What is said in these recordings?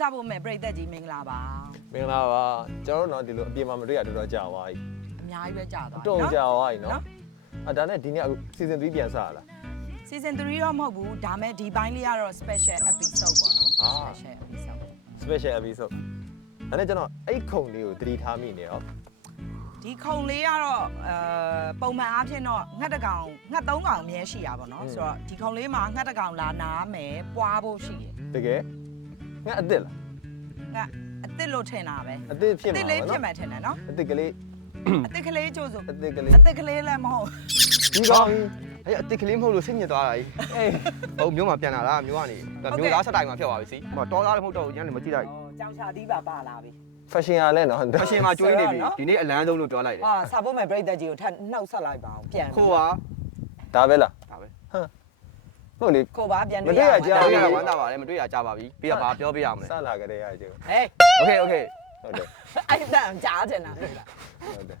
စားဖို့မဲ့ပြိသက်ကြီးမင်္ဂလာပါမင်္ဂလာပါကျွန်တော်တို့တော့ဒီလိုအပြင်မှာမတွေ့ရတော်တော်ကြာသွားပြီအများကြီးပဲကြာသွားတော်ကြာသွားပြီနော်ဒါနဲ့ဒီနေ့အခု season 3ပြန်စရလား season 3တော့မဟုတ်ဘူးဒါမဲ့ဒီပိုင်းလေးကတော့ special episode ပေါ့နော် special episode ဒါနဲ့ကျွန်တော်အဲ့ခုံလေးကိုသတိထားမိနေရောဒီခုံလေးကတော့ပုံမှန်အားဖြင့်တော့ငှက်တစ်ကောင်ငှက်3ကောင်အမြဲရှိရပါတော့ဆိုတော့ဒီခုံလေးမှာငှက်တစ်ကောင်လာနားမယ်ပွားဖို့ရှိတယ်တကယ်ငှက်အစ်စ်လားငှက်အစ်စ်လို့ထင်တာပဲအစ်စ်ဖြစ်မှာအစ်စ်လေးဖြစ်မယ်ထင်တယ်နော်အစ်စ်ကလေးအစ်စ်ကလေးကျိုးစို့အစ်စ်ကလေးလည်းမဟုတ်ဒီကောင်အဲ့အစ်စ်ကလေးမဟုတ်လို့စိတ်ညစ်သွားတာကြီးအေးဟုတ်မျိုးမှပြန်လာလားမျိုးကနေမျိုးသားဆက်တိုင်မှာဖြစ်သွားပြီစီဟိုတော်သားလည်းမဟုတ်တော့ဘူးညနေမကြည့်လိုက်ကြောင်ချသီးပါလာပြီfashion ရလဲနော် fashion မှာကျွေးနေပြီဒီနေ့အလန်းဆုံးလို့ပြောလိုက်တယ်ဟာစာဖို့မဲ့ break တက်ကြီးကိုထပ်နှောက်ဆက်လိုက်ပါအောင်ပြန်ခိုးပါဒါပဲလားဒါပဲဟမ်ဟုတ်လေခိုးပါပြန်တွေ့ရမှာကြားရဝမ်းသာပါတယ်မတွေ့ရကြပါပြီပြီးတော့ဘာပြောပြရမလဲစလာကြတဲ့ရကျဟေး okay ဟုတ်တယ်အဲ့ဒါကြားတယ်နော်ဟုတ်တယ်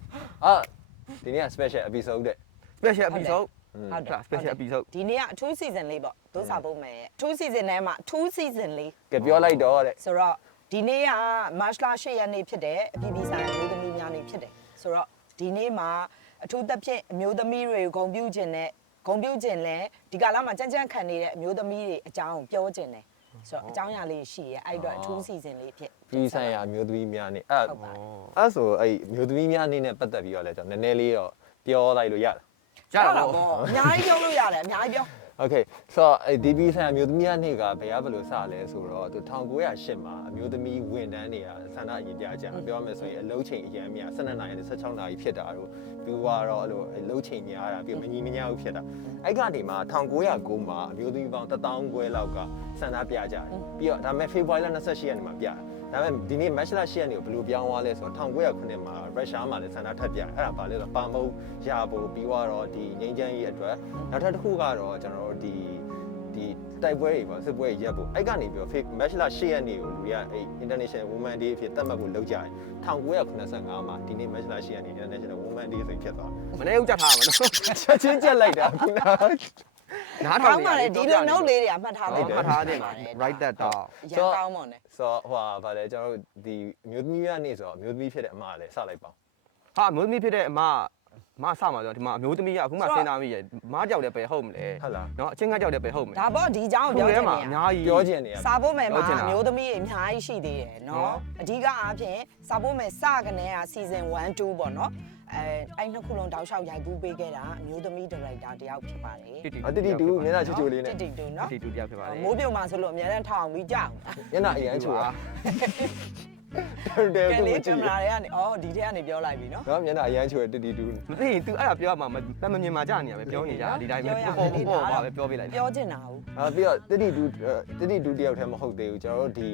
ဒီနေ့က special episode တဲ့ special episode ဟုတ်တယ် special episode ဒီနေ့ကအထူး season လေးပေါ့ဒုစာဖို့မဲ့အထူး season ထဲမှာအထူး season လေးကပြောလိုက်တော့တဲ့ဆိုတော့ဒီနေ့က March 8 ရက်နေ့ဖြစ်တယ်အပြည်ပြည်ဆိုင်ရာမျိုးသမီးများနေ့ဖြစ်တယ်ဆိုတော့ဒီနေ့မှာအထူးသဖြင့်အမျိုးသမီးတွေကိုဂုဏ်ပြုခြင်းနဲ့ဂုဏ်ပြုခြင်းလဲဒီကာလမှာကြမ်းကြမ်းခံနေတဲ့အမျိုးသမီးတွေအကြောင်းကိုပြောခြင်းတယ်ဆိုတော့အကြောင်းအရာလေးရှိရဲအဲ့တော့အထူး season လေးဖြစ်ပြည်ဆိုင်ရာမျိုးသမီးများနေ့အဲ့ဆိုအဲ့မျိုးသမီးများနေ့နဲ့ပတ်သက်ပြီးတော့လဲကျွန်တော်နည်းနည်းလေးတော့ပြောလိုက်လို့ရလားရတာပေါ့အများကြီးပြောလို့ရတယ်အများကြီးပြောOkay ဆိုတော့ဒီပြည်ဆိုင်ရာမျိုးသမီးနေ့ကဘယ်ဘယ်လိုစလဲဆိုတော့သူ1908မှာအမျိုးသမီးဝန်ထမ်းတွေကဆန္ဒအရင်ပြကြပြောရမယ်ဆိုရင်အလုံးချိန်အရင်မြ12နာရီနဲ့16နာရီဖြစ်တာတို့ပြီးတော့အဲ့လိုအလုံးချိန်များတာပြီးမညီမညာဘူးဖြစ်တာအဲ့ကနေမှ1909မှာအမျိုးသမီးပေါင်း1000ခွဲလောက်ကဆန္ဒပြကြတယ်ပြီးတော့ဒါပေမဲ့ February 28ရက်နေ့မှာပြတာဒါပေမဲ့ဒီနေ့ March 8ရက်နေ့ကိုဘယ်လိုပြောင်းသွားလဲဆိုတော့1909မှာရုရှားမှာလည်းဆန္ဒထပ်ပြအဲ့ဒါဘာလဲဆိုတော့ပါမုတ်ရဖို့ပြီးတော့ဒီငိမ့်ချမ်းကြီးအတွက်နောက်ထပ်တစ်ခုကတော့ကျွန်တော်တို့ဒီတိုက်ပွဲတွေပေါ့စစ်ပွဲရက်ဖို့အဲ့ကနေပြီးတော့ March 8ရက်နေ့ကိုလူတွေကအဲ့ International Women Day အဖြစ်သတ်မှတ်ဖို့လုပ်ကြတယ်1985မှာဒီနေ့ March 8ရက်နေ့ International Women Day ဆိုဖြစ်သွားမနေ့ကကြထားမှာနော်ချက်ချင်းကြက်လိုက်တာခုနနားထောင်ပါတယ်ဒီလို note လေးတွေမှတ်ထားလိုက်မှတ်ထားတယ်မှာ write that down ရန်ကောင်းပါနဲ့ဆိုတော့ဟိုဗာလေကျွန်တော်တို့ဒီမျိုးသမီးရနေ့ဆိုတော့မျိုးသမီးဖြစ်တဲ့အမလည်းစလိုက်ပါဟာမျိုးသမီးဖြစ်တဲ့အမစမှာဆိုတော့ဒီမှာအမျိုးသမီးကအခုမှစဉ်းစားမိရဲ့မားကြောက်တယ်ပဲဟုတ်မလဲဟုတ်လားနော်အချင်းကကြောက်တယ်ပဲဟုတ်မလဲဒါပေါ့ဒီအကြောင်းကိုပြောချင်နေတာအများကြီးပြောချင်နေရစာဖို့မယ်မှာအမျိုးသမီးတွေအများကြီးရှိသေးတယ်နော်အဓိကအားဖြင့်စာဖို့မယ်စကနေက season 1 2ပေါ့နော်အဲ့နှစ်ခုလုံးတောက်လျှောက်ရိုက်ကူးပေးခဲ့တာအမျိုးသမီးဒါရိုက်တာတယောက်ဖြစ်ပါတယ်တီတီတူမျက်နှာချိုချိုလေးနဲ့တီတီတူနော်တီတီတူတယောက်ဖြစ်ပါတယ်မိုးပြုံမှာဆိုလို့အများနဲ့ထောင်ပြီးကြောက်မျက်နှာအရန်ချိုတာတယ်ကလေးကင်မရာတွေကနေအော်ဒီထဲကနေပြောလိုက်ပြီနော်နော်မျက်နှာအရန်ချိုတီတီတူမသိရင် तू အဲ့ဒါပြောမှမမြင်မှာကြာနေရပဲပြောနေကြဒီတိုင်းပဲပေါ့ပါပဲပြောပြလိုက်ပြောချင်တာဟုတ်ပြီးတော့တီတီတူတယောက်တည်းမဟုတ်သေးဘူးကျွန်တော်တို့ဒီ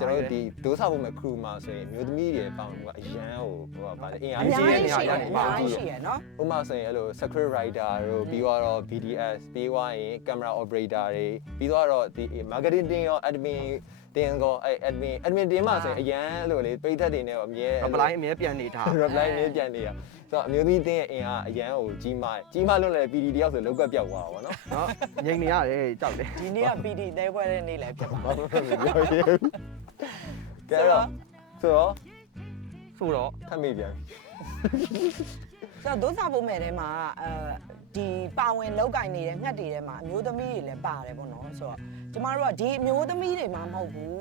ကျွန်တော်တို့ဒီဒိုးဆောက်ဖို့မဲ့ crew မှာဆိုရင်မျိုးသမီးတွေပေါင်းလို့အရန်ဟိုဗာလေအင်အားကြီးတဲ့နေရာရနေပါဘူးရှိရနော်ဥပမာဆိုရင်အဲ့လို script writer တို့ပြီးတော့ BDS ပြီးသွားရင် camera operator တွေပြီးတော့ဒီ marketing ရော adminတင်ကောအဲ့ admin တင်မှဆိုရင်အရန်လို့လေပိတ်သက်တွေနဲ့အမြဲ reply အမြဲပြန်နေတာ reply အမြဲပြန်နေတာဆိုတော့အမျိုးသမီးတင်းရဲ့အင်အားအရန်ကိုကြီးမားလွန်းလေ PD တယောက်ဆိုလောက်ကပြောက်သွားတာပေါ့နော်ငြိမ်နေရတယ်ကြောက်တယ်ဒီနေ့က PD တဲပွဲတဲ့နေ့လည်းဖြစ်ပါကဲတော့ဆိုတော့ထပ်မိပြန်ဆိုတော့ဒုစာဖို့မဲ့ထဲမှာဒီပါဝင်လောက်ကင်နေတဲ့ငှက်တွေထဲမှာအမျိုးသမီးတွေလည်းပါတယ်ပေါ့နော်ဆိုတော့ကျမတို့ကဒီအမျိုးသမီးတွေမှမဟုတ်ဘူး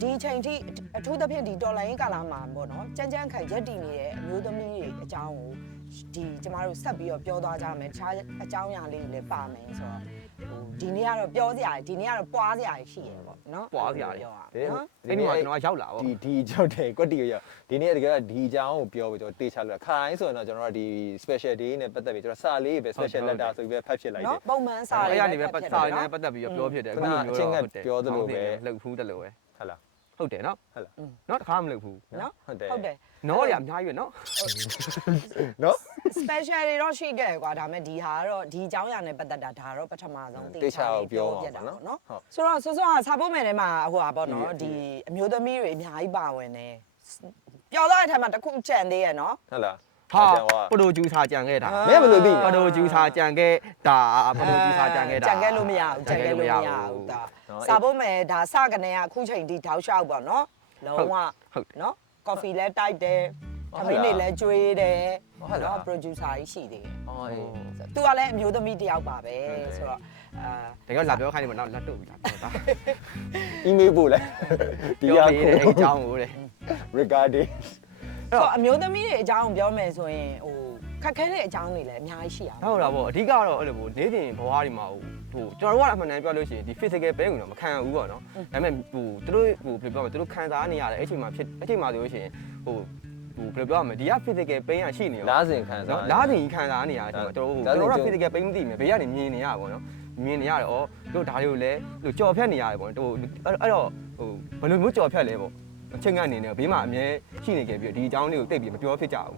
ဒီအချိန်ထိအထူးသဖြင့်ဒီတော်လိုင်းကာလာမှာပေါ့နော်ကြမ်းကြမ်းခိုင်ရက်တည်နေတဲ့အမျိုးသမီးတွေအကြောင်းကိုဒီကျမတို့ဆက်ပြီးတော့ပြောသွားကြမယ်တခြားအကြောင်းအရာလေးတွေလည်းပါမယ်ဆိုတော့ဒီနေ့ကတော့ပြောစရာဒီနေ့ကတော့ပွားစရာရှိရပေါ့နော်ပွားစရာပြောတာအဲ့ဒီမှာကျွန်တော်ရောက်လာပေါ့ဒီကြောက်တယ်ကွက်တီရောက်ဒီနေ့တကယ်ဒီအကြောင်းကိုပြောပြီးကျွန်တော်တေချာလို့ခါတိုင်းဆိုရင်တော့ကျွန်တော်တို့ဒီ special day နဲ့ပတ်သက်ပြီးကျွန်တော်စာလေးပဲ special letter ဆိုပြီးပဲဖတ်ဖြစ်လိုက်တယ်ပုံမှန်စာလေးအဲ့ရနေပဲစာလေးနဲ့ပတ်သက်ပြီးပြောဖြစ်တယ်အခုမျိုးတော့ပြောသလိုပဲလှုပ်ဖူးတယ်လို့ပဲဟုတ်လားဟုတ်တယ်နော်ဟုတ်လားနော်တခါမလှုပ်ဘူးနော်ဟုတ်တယ်နော်ရအများကြီးပဲနော်နော် special တွေတော့ရှိခဲ့ကွာဒါပေမဲ့ဒီဟာကတော့ဒီအကြောင်းအရာနဲ့ပတ်သက်တာဒါတော့ပထမဆုံးတေချာပြောပြတာနော်ဆိုတော့စောစောကစာဖို့မယ်ထဲမှာဟိုဟာပေါ့နော်ဒီအမျိုးသမီးတွေအများကြီးပါဝင်တယ်ပြောသားတဲ့ထက်မှာတစ်ခုကြံသေးရဲ့နော်ဟုတ်လား ပရိုဂျူဆာကြံခဲ့တာ မဲဘယ်လိုသိ ပရိုဂျူဆာကြံခဲ့တာပရိုဂျူဆာကြံခဲ့တာ ကြံခဲ့လို့မရဘူးကြံခဲ့လို့မရဘူးဒါစာဖို့မယ်ဒါစကနေကအခုချိန်ဒီတောက်လျှောက်ပေါ့နော်လုံးဝနော်ကော်ဖီလဲတိုက်တယ်သမီးနေလဲကျွေးတယ်နော် producer ကြီးရှိသေးတယ် အော်အေး သူကလည်းအမျိုးသမီးတစ်ယောက်ပါပဲဆိုတော့တကယ်လာပြောခိုင်းနေမှာနောက်လက်တုပ်လာပြောတာ email ပို့လိုက်ဒီရ ပြော ကို ပြီးတဲ့အကြောင်းကိုလေ regarding ဆိုတော့အမျိုးသမီးတွေအကြောင်းပြောမယ်ဆိုရင်ဟိုခက်ခဲတဲ့အကြောင်းတွေလည်းအများကြီးရှိအောင် ဟုတ်လားဗောအဓိကတော့အဲ့လိုဗောနေ့စဉ်ဘဝတွေမှာဟိုကျွန်တော်တို့ကအမှန်တမ်းပြောလို့ရှိရင်ဒီ physical pain ကိုတော့မခံရဘူးပေါ့နော်ဒါပေမဲ့ဟိုသူတို့ဟိုဘယ်လိုပြောမလဲသူတို့ခံစားနေရတယ်အဲ့ချိန်မှာဆိုလို့ရှိရင်ဟိုဘယ်လိုပြောမလဲဒီက physical pain ကရှိနေရော လားစင်ခံစား လားစင်ခံစားနေရတယ်ကျွန်တော်တို့က physical pain မသိမယ်ဘေးကနေမြင်နေရပါဘောနော်မြင်နေရတယ်ဩတို့ဒါတွေကိုလည်းဟိုကြော်ဖြတ်နေရတယ်ပေါ့ဟိုအဲ့တော့ဟိုဘယ်လိုမျိုးကြော်ဖြတ်လဲပေါ့အချိန်ကနေနေဘေးမှာအမြဲရှိနေကြပြီးဒီအကြောင်းလေးကိုတိတ်ပြီးမပြောဖြစ်ကြဘူး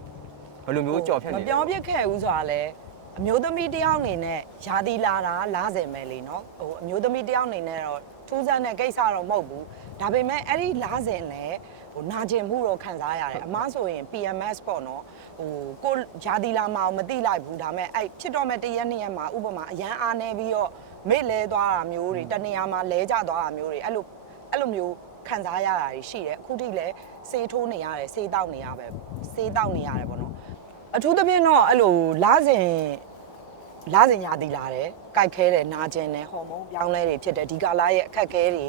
ဘယ်လိုမျိုးကြော်ဖြတ်နေ မပြောပြခဲ့ဘူးဆိုတာလည်းအမျိုးသမီးတစ်ယောက်အနေနဲ့ယာတီလာတာလားစင်ပဲလေနော်ဟိုအမျိုးသမီးတစ်ယောက်အနေနဲ့တော့ထူးဆန်းတဲ့ကိစ္စတော့မဟုတ်ဘူးဒါပေမဲ့အဲ့ဒီလားစင်လည်းဟိုနာကျင်မှုတော့ခံစားရတယ်အမားဆိုရင် PMS ပေါ့နော်ဟိုကိုယာတီလာမအောင်မသိလိုက်ဘူးဒါပေမဲ့အဲ့ဖြစ်တော့မဲ့တရက်နှစ်ရက်မှာဥပမာအရန်အားနေပြီးတော့မေ့လဲသွားတာမျိုးတွေတနေရာမှာလဲကျသွားတာမျိုးတွေအဲ့လိုမျိုးခံစားရတာရှိတယ်အခုထိလည်းဆေးထိုးနေရတယ်ဆေးတောက်နေရပဲဆေးတောက်နေရတယ်ပေါ့နော်အထူးသဖြင့်တော့အဲ့လိုလားစင်ရသည်လာတယ်ကြိုက်ခဲတယ်နာကျင်တယ်ဟော်မုန်းပြောင်းလဲတွေဖြစ်တယ်ဒီကာလရဲ့အခက်အခဲတွေ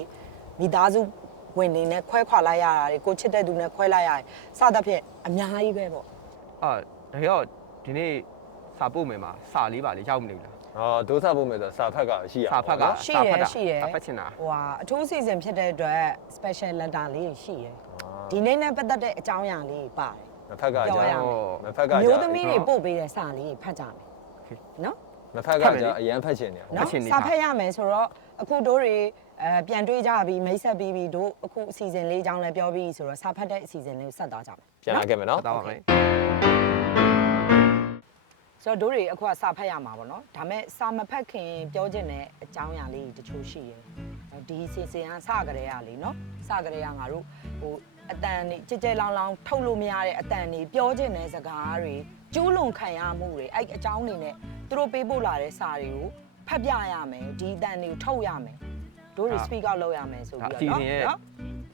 မိသားစုဝင်နေနဲ့ခွဲခွာလိုက်ရတာတွေကိုချစ်တဲ့သူနဲ့ခွဲလိုက်ရတယ်စသဖြင့်အများကြီးပဲပေါ့ ဒါရောဒီနေ့စာပို့မယ်မှာစာလေးပါလေရောက်မနေဘူးလား အော်ဒုစဖို့မယ်ဆိုစာဖတ်ကရှိရ စာဖတ်က ရှိတယ် စာဖတ်ချင်တာ ဟိုဟာအထူးစီစဉ်ဖြစ်တဲ့အတွက် special letter လေးရှိတယ်ဒီနေ့နဲ့ပတ်သက်တဲ့အကြောင်းအရာလေးပါတယ် မဖက်ကကြာမဖက်ကကြာ မျိုးသမီးတွေပို့ပေးတဲ့စာလေးဖတ်ကြမယ်နော် မဖက်ကကြာအရန်ဖတ်ချင်တယ် နော်စာဖတ်ရမယ်ဆိုတော့အခုတို့တွေပြန်တွေးကြပြီးမိတ်ဆက်ပြီးပြီးတို့အခုအစီအစဉ်လေးအကြောင်းလည်းပြောပြီးဆိုတော့စာဖတ်တဲ့အစီအစဉ်လေးကိုဆက်သွားကြမယ် ပြန်လာခဲ့မယ်နော် တောင်းပါမယ် ဆိုတော့တို့တွေအခုကစာဖတ်ရမှာပေါ့နော်ဒါမဲ့စာမဖတ်ခင်ပြောချင်တဲ့အကြောင်းအရာလေးတချို့ရှိတယ်ဒီအစီအစဉ်ကစကြတဲ့ရလေနော်စကြတဲ့ရငါတို့ဟိုအတန်နေကြဲကြဲလောင်းလောင်းထုတ်လို့မရတဲ့အတန်နေပြောချင်တဲ့စကားတွေကျူးလွန်ခံရမှုတွေအဲ့အကြောင်းတွေနဲ့သူတို့ပေးပို့လာတဲ့စာတွေကိုဖတ်ပြရမယ်ဒီအတန်တွေကိုထုတ်ရမယ်တို့တွေ speak out လုပ်ရမယ်ဆိုပြီးတော့နော်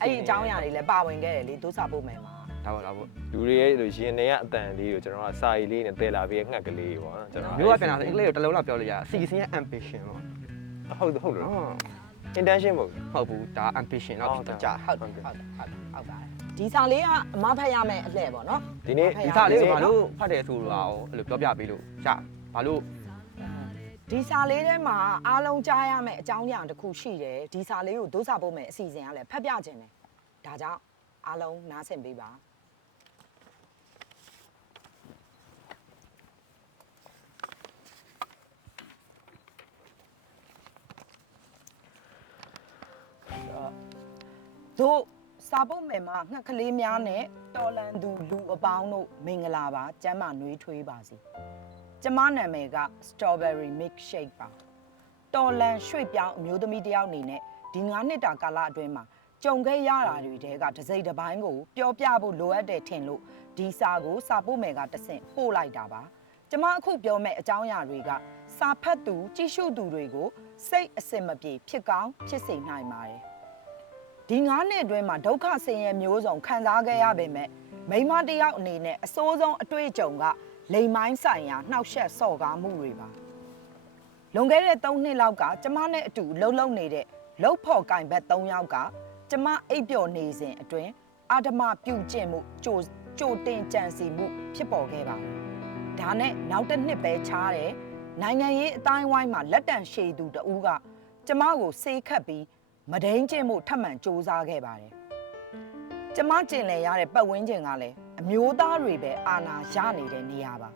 အဲ့ဒီအကြောင်းအရာတွေလည်းပါဝင်ခဲ့တယ်လေဒုစာပို့မယ်မှာ ဒါပါဘူး လူတွေရဲ့လိုရင်တွေကအတန်လေးကိုကျွန်တော်ကစာရီလေးနဲ့တည်လာပြီးငှက်ကလေးပေါ့နော်ကျွန်တော် မျိုးကပြန်လာအင်္ဂလိပ်ကိုတစ်လုံးလောက်ပြောလို့ရစီစဉ်ရဲ့ ambition ပေါ့ ဟုတ်လို့ intention မဟုတ် ဟုတ်ဘူးဒါ ambition လောက်ဖြစ်ကြ ဟုတ်ပါတယ်ဒီစာလေးကအမဖတ်ရမယ်အလှည့်ပေါ့နော် ဒီနေ့ ဒီစာလေးကိုဘာလို့ဖတ်တယ်ဆိုတော့အဲ့လိုပြောပြပေးလို့ရဘာလို့ ဒီစာလေးထဲမှာအားလုံးကြားရမယ့်အကြောင်းအရာတစ်ခုရှိတယ်ဒီစာလေးကိုဒုစာပို့မယ်အစီအစဉ်ကလည်းဖတ်ပြခြင်းတယ်ဒါကြောင့်အားလုံးနားဆင်ပေးပါတို့စာပုတ်မယ်မှာငှက်ကလေးများနဲ့တော်လန်သူလူအပေါင်းတို့မင်္ဂလာပါကျမ်းမာနှွေးထွေးပါစေကျမနာမည်က Strawberry Milkshake ပါတော်လန်ရွှေ့ပြောင်းအမျိုးသမီးတစ်ယောက်အနေနဲ့ဒီ9နှစ်တာကာလအတွင်းမှာကြုံခဲ့ရတာတွေတဲကတစ်စိတ်တစ်ပိုင်းကိုပြောပြဖို့လိုအပ်တယ်ထင်လို့ဒီစာကိုစာပို့မယ်ကတဆင့်ပို့လိုက်တာပါကျမအခုပြောမယ့်အကြောင်းအရာတွေကစာဖတ်သူကြည့်ရှုသူတွေကိုစိတ်အစင်မပြေဖြစ်ကောင်းဖြစ်စေနိုင်ပါတယ်ဒီ9နှစ်အတွင်းမှာဒုက္ခဆင်းရဲမျိုးစုံခံစားခဲ့ရပေမဲ့မိန်းမတစ်ယောက်အနေနဲ့အစိုးဆုံးအတွေ့အကြုံကလိမ်မိုင်းဆိုင်ရာနှောက်ယှက်စော်ကားမှုတွေပါလွန်ခဲ့တဲ့3နှစ်လောက်ကကျမနဲ့အတူလှုပ်လှုပ်နေတဲ့လှုပ်ဖော်ကင်ဘက်3ယောက်ကကျမအိပ်ပျော်နေစဉ်အတွင်းအာဓမပြုကျင့်မှုကြိုတင်ကြံစီမှုဖြစ်ပေါ်ခဲ့ပါတယ်ဒါနဲ့နောက်တစ်နှစ်ပဲခြားတယ်နိုင်ငံရေးအတိုင်းဝိုင်းမှာလက်တံရှည်သူတဦးကကျမကိုဆေးခတ်ပြီးမဒိန်ကျင့်မှုထပ်မံစ조사ခဲ့ပါတယ်ကျမကျင်လည်ရတဲ့ပတ်ဝန်းကျင်ကလည်းအမျိုးသားတွေပဲအာဏာရနေတဲ့နေရာပါ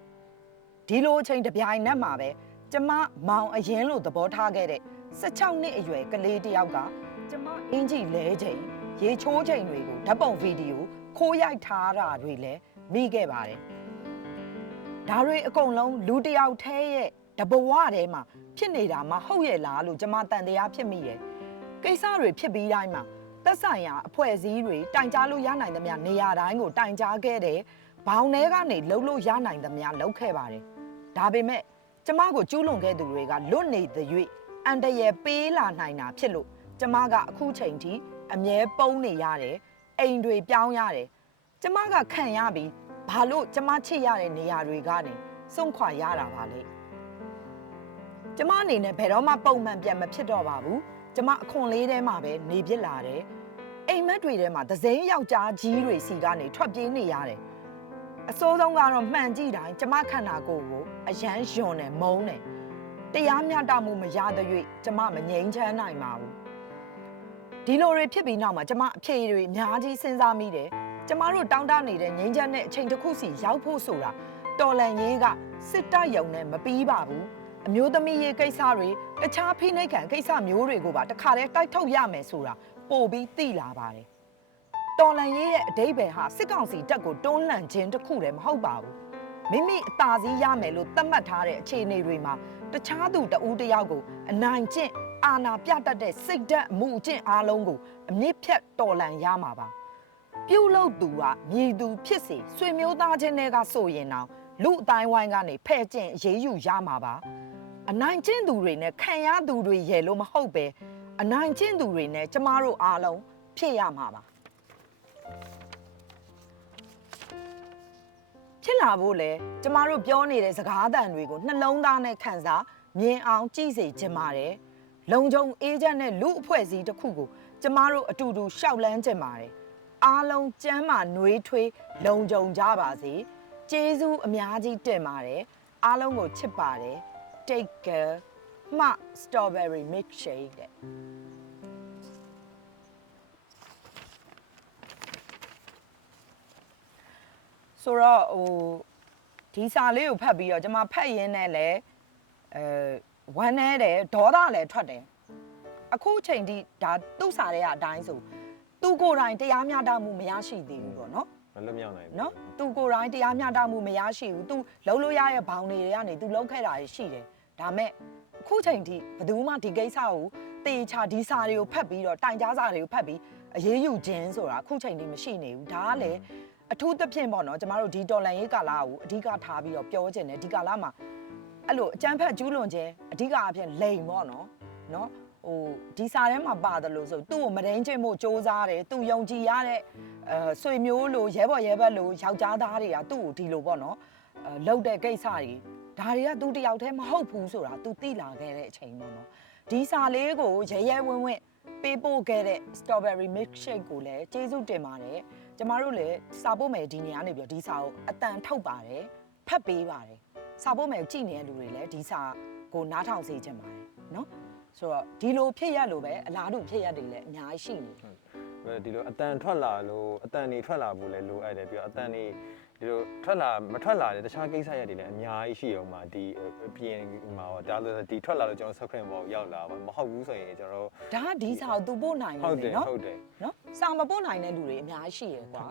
ဒီလိုအချိန်တစ်ပြိုင်နက်မှာပဲကျမမောင်အရင်လိုသဘောထားခဲ့တဲ့16နှစ်အရွယ်ကလေးတစ်ယောက်ကကျမအင်ကြီးလဲချိန်ရေချိုးချိန်တွေကိုဓာတ်ပုံဗီဒီယိုခိုးရိုက်ထားတာတွေလည်းမိခဲ့ပါတယ်ဒါတွေအကုန်လုံးလူတစ်ယောက်တည်းရဲ့တဘဝထဲမှာဖြစ်နေတာမဟုတ်ရဲ့လားလို့ကျမတန်တရားဖြစ်မိတယ်ကိစ္စတွေဖြစ်ပြီးတိုင်းမှာသက်ဆိုင်ရာအဖွဲ့အစည်းတွေတိုင်ကြားလို့ရနိုင်သမျှနေရာတိုင်းကိုတိုင်ကြားခဲ့တယ် ဘောင်ထဲကနေလှုပ်လို့ရနိုင်သမျှလှုပ်ခဲ့ပါတယ်ဒါပေမဲ့ကျမကိုကျူးလွန်ခဲ့သူတွေကလွတ်နေတဲ့၍အန်တရယ်ပေးလာနိုင်တာဖြစ်လို့ကျမကအခုချိန်ထိအမြဲပုံနေရတယ်အိမ်တွေပြောင်းရတယ်ကျမကခံရပြီးဘာလို့ကျမချစ်ရတဲ့နေရာတွေကနေစွန့်ခွာရတာပါလေကျမအနေနဲ့ဘယ်တော့မှပုံမှန်ပြန်မဖြစ်တော့ပါဘူးကျမအခွန်လေးထဲမှာပဲနေဖြစ်လာတယ်အိမ်မက်တွေထဲမှာသစိမ်းယောက်ျားကြီးတွေစီကနေထွက်ပြေးနေရတယ်အစိုးဆုံးကတော့မှန်ကြည့်တိုင်းကျမခန္ဓာကိုယ်ကိုအယမ်းယွန်တယ်မုန်းတယ်တရားမျှတမှုမရတဲ့၍ကျမမငြိမ်းချမ်းနိုင်ပါဘူးဒီလိုတွေဖြစ်ပြီးနောက်မှာကျမအဖြေတွေအများကြီးစဉ်းစားမိတယ်ကျမတို့တောင်းတနေတဲ့ငြိမ်းချမ်းတဲ့အချိန်တစ်ခုစီရောက်ဖို့ဆိုတာတော်လန်ရေးကစစ်တပ်ယုံနဲ့မပြီးပါဘူးအမျိုးသမီးရေးကိစ္စတွေတခြားဖိနှိပ်ခံကိစ္စမျိုးတွေကိုပါတခါတည်းတိုက်ထုတ်ရမယ်ဆိုတာပို့ပြီးသိလာပါတယ်တော်လန်ရေးရဲ့အဓိပ္ပာယ်ဟာစစ်ကောင်စီတပ်ကိုတွန်းလှန်ခြင်းတစ်ခုတည်းမဟုတ်ပါဘူးမိမိအသာစီးရမယ်လို့သတ်မှတ်ထားတဲ့အခြေအနေတွေမှာတခြားသူတဦးတစ်ယောက်ကိုအနိုင်ကျင့်အာဏာပြတတ်တဲ့စိတ်ဓာတ်အမှုအကျင့်အားလုံးကိုအမြင့်ဖြတ်တော်လှန်ရမှာပါပြုလုပ်သူကမြည်သူဖြစ်စေဆွေမျိုးသားချင်းတွေကဆိုရင်တော့လူအတိုင်းဝိုင်းကနေဖဲ့ကျင့်အေးအေးယူရမှာပါအနိုင်ကျင့်သူတွေနဲ့ခံရသူတွေရဲ့လို့မဟုတ်ပဲအနိုင်ကျင့်သူတွေနဲ့ကျမတို့အားလုံးဖြစ်ရမှာပါဖြစ်လာဖို့လေကျမတို့ပြောနေတဲ့စကားသံတွေကိုနှလုံးသားနဲ့ခံစားမြင်အောင်ကြည့်စေချင်ပါတယ်လုံခြုံအေးချမ်းတဲ့လူအဖွဲ့အစည်းတစ်ခုကိုကျမတို့အတူတူရှောက်လန်းချင်ပါတယ်အားလုံးကျမ်းမာနှွေးထွေးလုံခြုံကြပါစေကျေးဇူးအများကြီးတင်ပါတယ်အားလုံးကိုချစ်ပါတယ် take care မှ strawberry milkshake တဲ့ဆိုတော့ဒီစာလေးကိုဖတ်ပြီးတော့ကျွန်မဖတ်ရင်းနဲ့လည်းဝမ်းနေတယ်ဒေါသလည်းထွက်တယ်အခုချိန်ထိဒါသူ့စာတွေကအတိုင်းဆိုသူကိုယ်တိုင်တရားမျှတမှုမရရှိသေးဘူးပေါ့နော်မလွတ်မြောက်နိုင်ဘူးနော်သူကိုယ်တိုင်တရားမျှတမှုမရရှိဘူးသူလုံးလို့ရရဲ့ဘောင်တွေကနေသူလုံးခဲ့တာရှိတယ်ဒါမဲ့အခုချိန်ထိဘယ်သူမှဒီကိစ္စကိုတေချာဒီစာတွေကိုဖတ်ပြီးတော့တိုင်ကြားစာတွေကိုဖတ်ပြီးအရေးယူခြင်းဆိုတာအခုချိန်ထိမရှိနေဘူးဒါကလည်းအထူးသဖြင့်ပေါ့နော်ကျမတို့ဒီတော်လန်ရေးကာလကိုအဓိကထားပြီးတော့ပြောချင်တယ်ဒီကာလမှာအဲ့လိုအကြမ်းဖက်ကျူးလွန်ခြင်းအဓိကအဖြစ်လိန်ပေါ့နော်ဒီစာထဲမှာပါတယ်လို့ဆိုသူ့ကိုမဒိန်ချင်းမှုစ조사တယ်သူယုံကြည်ရတဲ့ဆွေမျိုးလိုရဲဘော်ရဲဘက်လိုယောက်ျားသားတွေကသူ့ကိုဒီလိုပေါ့နော်လှုပ်တဲ့ကိစ္စတွေဒါတွေကသူတယောက်တည်းမဟုတ်ဘူးဆိုတာသူသိလာခဲ့တဲ့အချိန်ပေါ့နော်ဒီစာလေးကိုရဲရဲဝင်းဝင်းပေးပို့ခဲ့တဲ့ strawberry milkshake ကိုလည်းကျေးဇူးတင်ပါတယ်ကျမတို့လည်းစာပို့မယ်ဒီနေရာနေပြီးဒီစာကိုအတန်ထုတ်ပါတယ်ဖတ်ပေးပါတယ်စာပို့မယ်ကြည့်နေတဲ့လူတွေလည်းဒီစာကိုနားထောင်စေချင်ပါတယ်နော်ဆိုတော့ဒီလိုဖြစ်ရလို့ပဲအလားတူဖြစ်ရတယ်လည်းအများကြီးရှိနေဒီလိုအတန်ထွက်လာလို့အတန်နေထွက်လာဖို့လည်းလိုအပ်တယ်ပြီးတော့အတန်နေဒီလိုထွက်လာမထွက်လာတဲ့တခြားကိစ္စရပ်တွေလည်းအများကြီးရှိအောင်မှာဒီပြင်မှာဒါဆိုဒီထွက်လာလို့ကျွန်တော်ဆက်ခွင့်ပေါ့ရောက်လာပါမဟုတ်ဘူးဆိုရင်ကျွန်တော်ဒါဒီစာကိုသူပို့နိုင်တယ်နော်ဟုတ်တယ်နော်စာမပို့နိုင်တဲ့လူတွေအများကြီးရှိရယ်ကွာ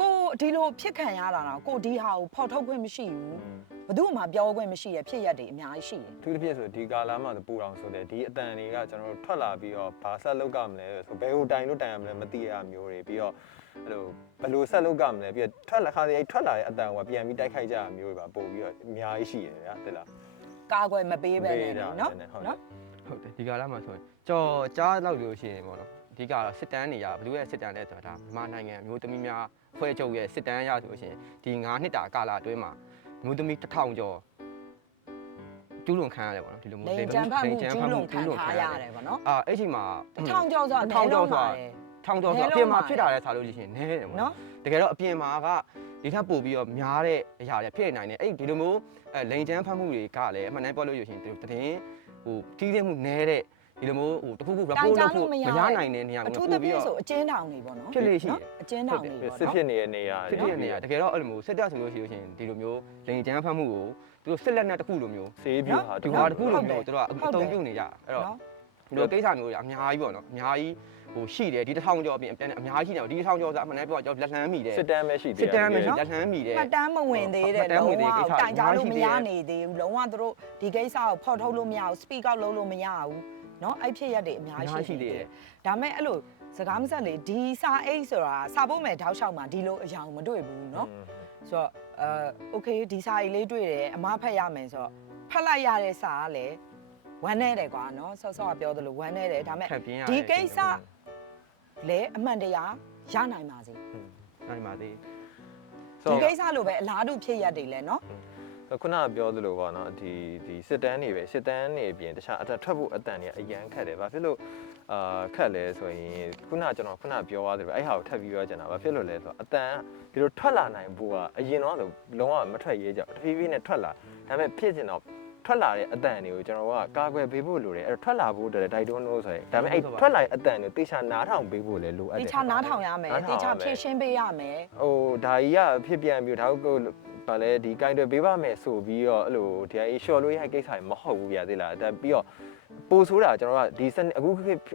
ကိုဒီလိုဖြစ်ခံရတာတော့ကိုဒီဟာကိုဖော်ထုတ်ခွင့်မရှိဘူးဘယ်သူမှပြောခွင့်မရှိရဖြစ်ရက်တွေအများကြီးရှိတယ်သူတစ်ပြည့်ဆိုဒီကာလာမှာပူအောင်ဆိုတဲ့ဒီအတန်တွေကကျွန်တော်တို့ထွက်လာပြီးတော့ဘာဆက်လုပ်ကြမလဲဆိုဘယ်ဟိုတိုင်လို့တိုင်ရမလဲမသိရမျိုးတွေပြီးတော့အဲ့လိုဘယ်လိုဆက်လုပ်ကြမလဲပြီးတော့ထွက်လာခါတည်းထွက်လာတဲ့အတန်ကပြန်ပြီးတိုက်ခိုက်ကြရမျိုးတွေပါပို့ပြီးတော့အများကြီးရှိရဗျာတဲ့လားကာကွယ်မပေးပဲနဲ့နော်ဟုတ်တယ်ဒီကာလာမှာဆိုရင်ကြော်ကြားလောက်လို့ရှိရင်ပေါ့နော်အဓိကတော့စစ်တမ်းနေရဘယ်သူရဲ့စစ်တမ်းလဲဆိုတာဒါမြန်မာနိုင်ငံမျိုးသမီးများဖွဲ့ချုပ်ရဲ့စစ်တမ်းရဆိုရှင်ဒီ9နှစ်တာကာလအတွင်းမှာမျိုးသမီး1000ကျော်ကျူးလွန်ခံရတယ်ပေါ့နော်ဒီလိုမျိုးလိန်ကျန်းဖတ်မှုကျူးလွန်ခံရတယ်ပေါ့နော်အဲ့ဒီမှာ1000ကျော်ဆိုတာ1000ကျော်ဆိုတာ1000ကျော်ဆိုတာအပြင်မှာဖြစ်တာလဲဆိုလို့ရှိရင်နည်းတယ်ပေါ့နော်တကယ်တော့အပြင်မှာကဒီထက်ပို့ပြီးတော့များတဲ့အရာတွေဖြစ်နေနိုင်တယ်အဲ့ဒီလိုမျိုးလိန်ကျန်းဖတ်မှုတွေကလည်းအမှန်တမ်းပြောလို့ရရှင်ဒီလိုသတင်းတီးတဲ့မှုနည်းတဲ့ဒီလိုမျိုးတခုခု report လုပ်ဖို့မရနိုင်တဲ့နေရာမျိုးပို့ပြီးတော့အကျဉ်းထောင်နေပေါ့နော်ဖြစ်လေရှိတယ်အကျဉ်းထောင်နေပေါ့နော်စစ်ဖြစ်နေတဲ့နေရာဖြစ်တဲ့နေရာတကယ်တော့အဲ့လိုမျိုးစစ်တပ်ဆိုလို့ရှိရင်ဒီလိုမျိုးလိန်ကျန်းဖတ်မှုကိုသူတို့စစ်လက်နက်တစ်ခုလိုမျိုးစေးပြူဟာဒီဟာတစ်ခုလိုမျိုးသူတို့ကအသုံးပြုနေကြအဲ့တော့ဒီလိုကိစ္စမျိုးတွေအများကြီးပေါ့နော်အများကြီးရှိတယ်ဒီ1000ကျော်အပြင်အများကြီးရှိတယ်ဒီ1000ကျော်ဆိုအမှန်တမ်းပြောကျွန်တော်လက်လှမ်းမိတယ်စစ်တမ်းပဲရှိတယ်စစ်တမ်းပဲရှိလက်လှမ်းမိတယ်မှတ်တမ်းမဝင်သေးတဲ့လုံးဝတိုင်ကြားလို့မရနေသေးဘူးလုံးဝသူတို့ဒီကိစ္စကိုဖော်ထုတ်လို့မရဘူး speak out လုပ်လို့မရဘူးเนาะအဲ့ဖြစ်ရက်တွေအများကြီးရှိတယ်ဒါမဲ့အဲ့လိုစကားမဆက်လေဒီစာအိတ်ဆိုတာစာဖို့မယ်တောက်လျှောက်မှာဒီလိုအယောင်မတွေ့ဘူးเนาะ ဆိုတော့โอเคဒီစာကြီးလေးတွေ့တယ်အမဖတ်ရမယ်ဆိုတော့ဖတ်လိုက်ရတဲ့စာကလည်းဝမ်းနေတယ်ကွာနော်ဆော့ဆော့ကပြောသလိုဝမ်းနေတယ်ဒါပေမဲ့ဒီကိစ္စလည်းအမှန်တရားရနိုင်ပါစေ နိုင်ပါသေး ဒီကိစ္စလိုပဲအလားတူဖြစ်ရတယ်လဲနော် ခုနကပြောသလိုပေါ့နော်ဒီစစ်တမ်းတွေပဲစစ်တမ်းတွေပြင်တခြားအတက်ထွက်ဖို့အတန်တွေအရန်ခက်တယ်ဘာဖြစ်လို့ခက်လဲဆိုရင်ခုနကျွန်တော်ခုနပြောသွားတယ်ပဲအဲ့ဟာကိုထပ်ပြီးပြောချင်တာဘာဖြစ်လို့လဲဆိုတော့အတန်ဒီလိုထွက်လာနိုင်ဖို့ကအရင်တော့ဆိုလုံးဝမထွက်ရဲကြဘူးတဖြည်းဖြည်းနဲ့ထွက်လာဒါပေမဲ့ဖြစ်ချင်တော့ထွက်လာတဲ့အတန်တွေကိုကျွန်တော်ကကာကွယ်ပေးဖို့လိုတယ်အဲ့တော့ထွက်လာဖို့တည်းတိုက်တွန်းလို့ဆိုရင်ဒါပေမဲ့အဲ့ထွက်လာတဲ့အတန်တွေတေချာနားထောင်ပေးဖို့လည်းလိုအပ်တယ်တေချာနားထောင်ရမယ်တေချာဖြည့်ရှင်းပေးရမယ် ဟိုဒါကြီးကဖြစ်ပြန်ပြီးဒါကိုဘာလဲဒီကိုင်တွေပေးပါမယ်ဆိုပြီးတော့အဲ့လိုဒီအရှော့လို့ရတဲ့ကိစ္စတွေမဟုတ်ဘူးဗျာသိလားဒါပြီးတော့ပို့ဆိုတာကျွန်တော်ကဒီအ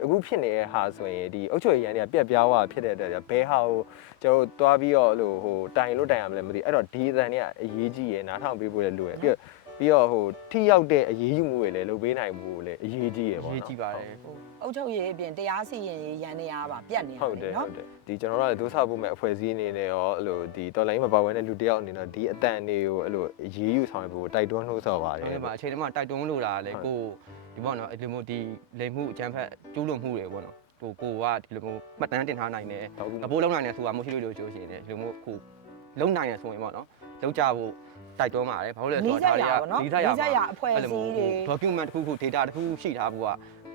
ခုဖြစ်နေတဲ့ဟာဆိုရင်ဒီအုတ်ချွေရန်တွေကပြက်ပြားသွားဖြစ်တဲ့အတွက်ဘဲဟာကိုကျွန်တော်တွားပြီးတော့အဲ့လိုဟိုတိုင်လို့တိုင်ရမလဲမသိအဲ့တော့ဒီအတန်တွေကအရေးကြီးရယ်နားထောင်ပေးဖို့လည်းလိုရယ်ပြီးတော့ဟိုထိရောက်တဲ့အရေးယူမှုတွေလည်းလုပ်ပေးနိုင်ဖို့လည်းအရေးကြီးရယ်ပေါ့နော် ရေးကြီးပါတယ် အုတ်ချုပ်ရေးအပြင်တရားစီရင်ရေးရန်နေရပါပြတ်နေရတယ်နော် ဒီကျွန်တော်တို့ကဒုစဖို့မဲ့အဖွဲ့အစည်းအနေနဲ့ရောအဲ့လိုဒီတော်လိုင်းမှာပါဝင်တဲ့လူတယောက်အနေနဲ့ဒီအတန်တွေကိုအဲ့လိုရေးယူဆောင်ဖို့တိုက်တွန်းနှိုးဆော်ပါတယ် အဲ့မှာအချိန်တည်းမှာတိုက်တွန်းလို့လာလေကိုဒီပေါ့နော်အဲ့လိုမျိုးဒီလိမ်မှုအကြမ်းဖက်ကျူးလွန်မှုတွေပေါ့နော်ကိုကဒီလိုမျိုးမှတ်တမ်းတင်ထားနိုင်တယ်အပိုးလုံးနိုင်တယ်ဆိုတာမရှိလို့ကြိုးရှင်တယ်ဒီလိုမျိုးခုလုံးနိုင်တယ်ဆိုရင်ပေါ့နော်လုံးကြဖို့တိုက်တွန်းပါတယ်ဘာလို့လဲဆိုတော့ဒါတွေကနီးစပ်ရအဖွဲ့အစည်းတွေ document တစ်ခုခု data တစ်ခုခုရှိထားဖို့က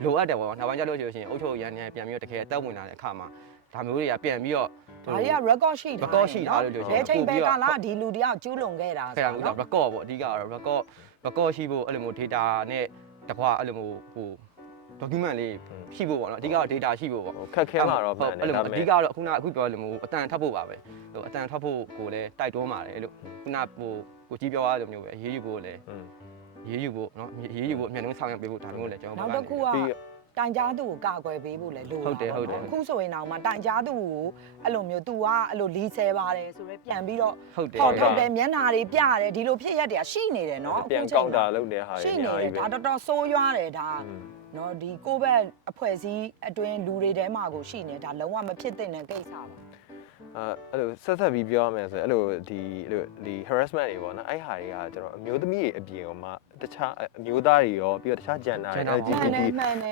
လိုအပ်တယ်ပေါ့နောက်ပိုင်းကျလို့ရှိရင်အုပ်ချုပ်ရန်နေပြန်ပြီးတော့တကယ်တက်ဝင်လာတဲ့အခါမှာဒါမျိုးတွေကပြန်ပြီးတော့ ဒါတွေက record ရှိထား record ရှိထားလို့ပြောချင် ဘယ်ချိန်ဘယ်ကာလဒီလူတယောက်ကျူးလွန်ခဲ့တာ ဆိုတော့ record ပေါ့အဓိကတော့ record ရှိဖို့အဲ့လိုမျိုး data နဲ့တကွာအဲ့လိုမျိုးဟို document လေးရှိဖို့ပေါ့နော်အဓိကတော့ data ရှိဖို့ပေါ့ ခက်ခဲမှာတော့မှန်တယ် အဲ့လိုအဓိကတော့အခုပြောလို့မျိုးအတန်ထပ်ဖို့ပါပဲဟိုအတန်ထပ်ဖို့ကိုလည်းတိုက်တွန်းပါတယ်လို့ခုနဟိုကိုကြီးပြောရလိုမျိုးပဲရေးယူဖို့လည်းရေးယူဖို့နော်ရေးယူဖို့အမြန်ဆုံးဆောင်ရွက်ပေးဖို့ဒါမျိုးလည်းကျွန်တော်နောက်တစ်ခုကတိုင်ကြားသူကိုကာကွယ်ပေးဖို့လည်းလိုပါတယ်အခုဆိုရင်တော့မှတိုင်ကြားသူကိုအဲ့လိုမျိုး तू ကအဲ့လိုလီဆယ်ပါတယ်ဆိုတော့ပြန်ပြီးတော့ထုတ်တယ်မျက်နာတွေပြတယ်ဒီလိုဖြစ်ရက်တွေကရှိနေတယ်နော် ပြန်ကောက်တာလုပ်တဲ့ဟာ ရှိနေတယ်ဒါတော်တော်ဆိုးရွားတယ်ဒါနော်ဒီကိုဘက်အဖွဲ့အစည်းအတွင်းလူတွေထဲမှာကိုရှိနေဒါလုံးဝမဖြစ်သင့်တဲ့ကိစ္စပါအဲ့လိုဆက်ပြီးပြောရမယ်ဆိုရင်အဲ့လိုဒီ harassment တွေပေါ့နော်အဲ့ဟာတွေကကျွန်တော်အမျိုးသမီးတွေအပြင်မှာတခြားအမျိုးသားတွေရောပြီးတော့တခြား gender LGBT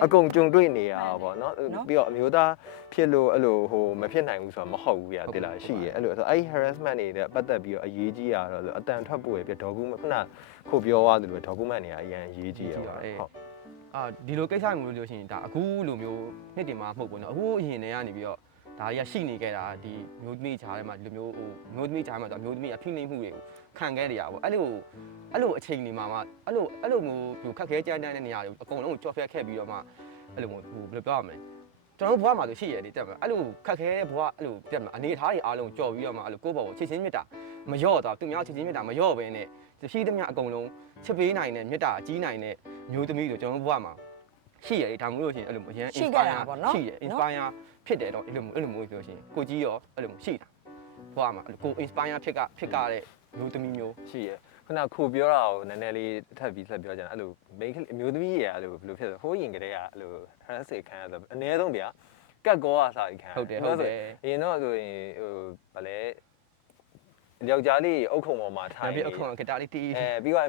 အကုန်ကြုံတွေ့နေရတာပေါ့နော်ပြီးတော့အမျိုးသားဖြစ်လို့အဲ့လိုဟိုမဖြစ်နိုင်ဘူးဆိုတာမဟုတ်ဘူးပြတိလားရှိရအဲ့လိုဆိုအဲ့ harassment တွေနဲ့ပတ်သက်ပြီးတော့အရေးကြီးရတော့အတန်ထွက်ဖို့ရပြ document ခုနခုပြောသွားသလို document တွေကအရင်အရေးကြီးရပါဟုတ်ဒီလိုကိစ္စမျိုးလို့ရှိရင်ဒါအခုလိုမျိုးနှစ်တင်မှာမဟုတ်ဘူးเนาะအခုအရင်တည်းကနေပြီးတော့ဒါကြီးရှိနေခဲ့တာဒီမျိုးသမီးခြားထဲမှာဒီလိုမျိုးဟိုမျိုးသမီးခြားမှာဆိုမျိုးသမီးအဖိနှိမ့်မှုတွေကိုခံခဲ့ရတာပေါ့အဲ့လိုအချိန်တွေမှာအဲ့လိုမျိုးခက်ခဲကြမ်းတမ်းတဲ့နေရာတွေအကုန်လုံးကိုကြော်ဖြတ်ခဲ့ပြီးတော့မှအဲ့လိုမျိုးဟိုဘယ်လိုပြောရမလဲကျွန်တော်ဘွားမှာဆိုရှိရလေတက်မှာအဲ့လိုခက်ခဲတဲ့ဘွားအဲ့လိုတက်မှာအနေထားတွေအားလုံးကြော်ပြီးတော့မှအဲ့လိုကိုယ့်ဘောကိုချစ်ချင်းမြတ်တာမလျော့တော့သူများချစ်ချင်းမြတ်တာမလျော့ဘဲနဲ့ရှိသမျှအကုန်လုံးချစ်ပေးနိုင်တဲ့မြတ်တာအကြီးနိုင်တဲ့မျိုးသမီးဆိုကျွန်တော်ဘွားမှာရှိရလေဒါမျိုးလို့ရှိရင်အဲ့လိုအရင် inspire ရှိရ inspire ဖြစ်တယ်တော့အဲ့လိုမျိုးပြောရှင်ကိုကြီးရောအဲ့လိုရှိတာဘွားမှာကို inspire ဖြစ်ကြတဲ့မျိုးသမီးမျိုးရှိရခုနခုပြောတာကိုနည်းနည်းလေးထပ်ပြီးဆက်ပြောကြတယ်အဲ့လိုမိန်းအမျိုးသမီးရအဲ့လိုဘယ်လိုဖြစ်လဲဟိုးရင်ကလေးကအဲ့လို harass ခံရဆိုအနည်းဆုံးဗျာကတ်ကောအစားခံဟုတ်တယ်အရင်တော့ဆိုရင်ဟိုဗာလဲယောက်ျားလေးအုတ်ခုံပေါ်မှာထိုင်ပြီးအုတ်ခုံကတားလေးတီးပြီးတော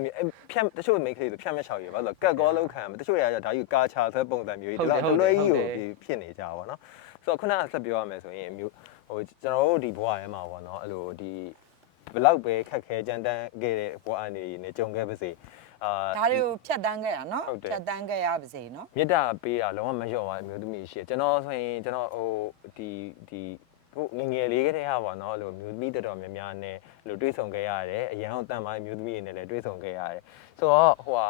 ့ဖြတ်တချို့မိန်းကလေးဆိုဖြတ်မချောက်ရပါဆိုကတ်ကောလောက်ခံတချို့ရဒါယူကာချာဆွဲပုံစံမျိုးကြီးဒီလိုလွယ်ကြီးကိုဖြစ်နေကြပါဘောနော်ဆိုတော့ခုနကဆက်ပြောရမယ်ဆိုရင်မျိုးဟိုကျွန်တော်တို့ဒီဘဝထဲမှာပေါ့နော်အဲ့လိုဒီဘလောက်ပဲခက်ခဲကြမ်းတမ်းခဲ့တဲ့ဘဝအနေနဲ့ကြုံခဲ့ပါစေဒါတွေကိုဖြတ်တန်းခဲ့တာနော်ဖြတ်တန်းခဲ့ရပါစေနော်မေတ္တာပေးတာလုံးဝမလျော့ပါအမျိုးသမီးရှိကျွန်တော်ဆိုရင်ကျွန်တော်ဟိုဒီဟိုငငယ်လေးကတည်းကပေါ့နော်အဲ့လိုမျိုးသမီးတော်များများနဲ့အဲ့လိုတွေးဆုံခဲ့ရတယ်အရန်အောင်တန်ပါမျိုးသမီးတွေနဲ့လည်းတွေးဆုံခဲ့ရတယ်ဆိုတော့ဟိုဟာ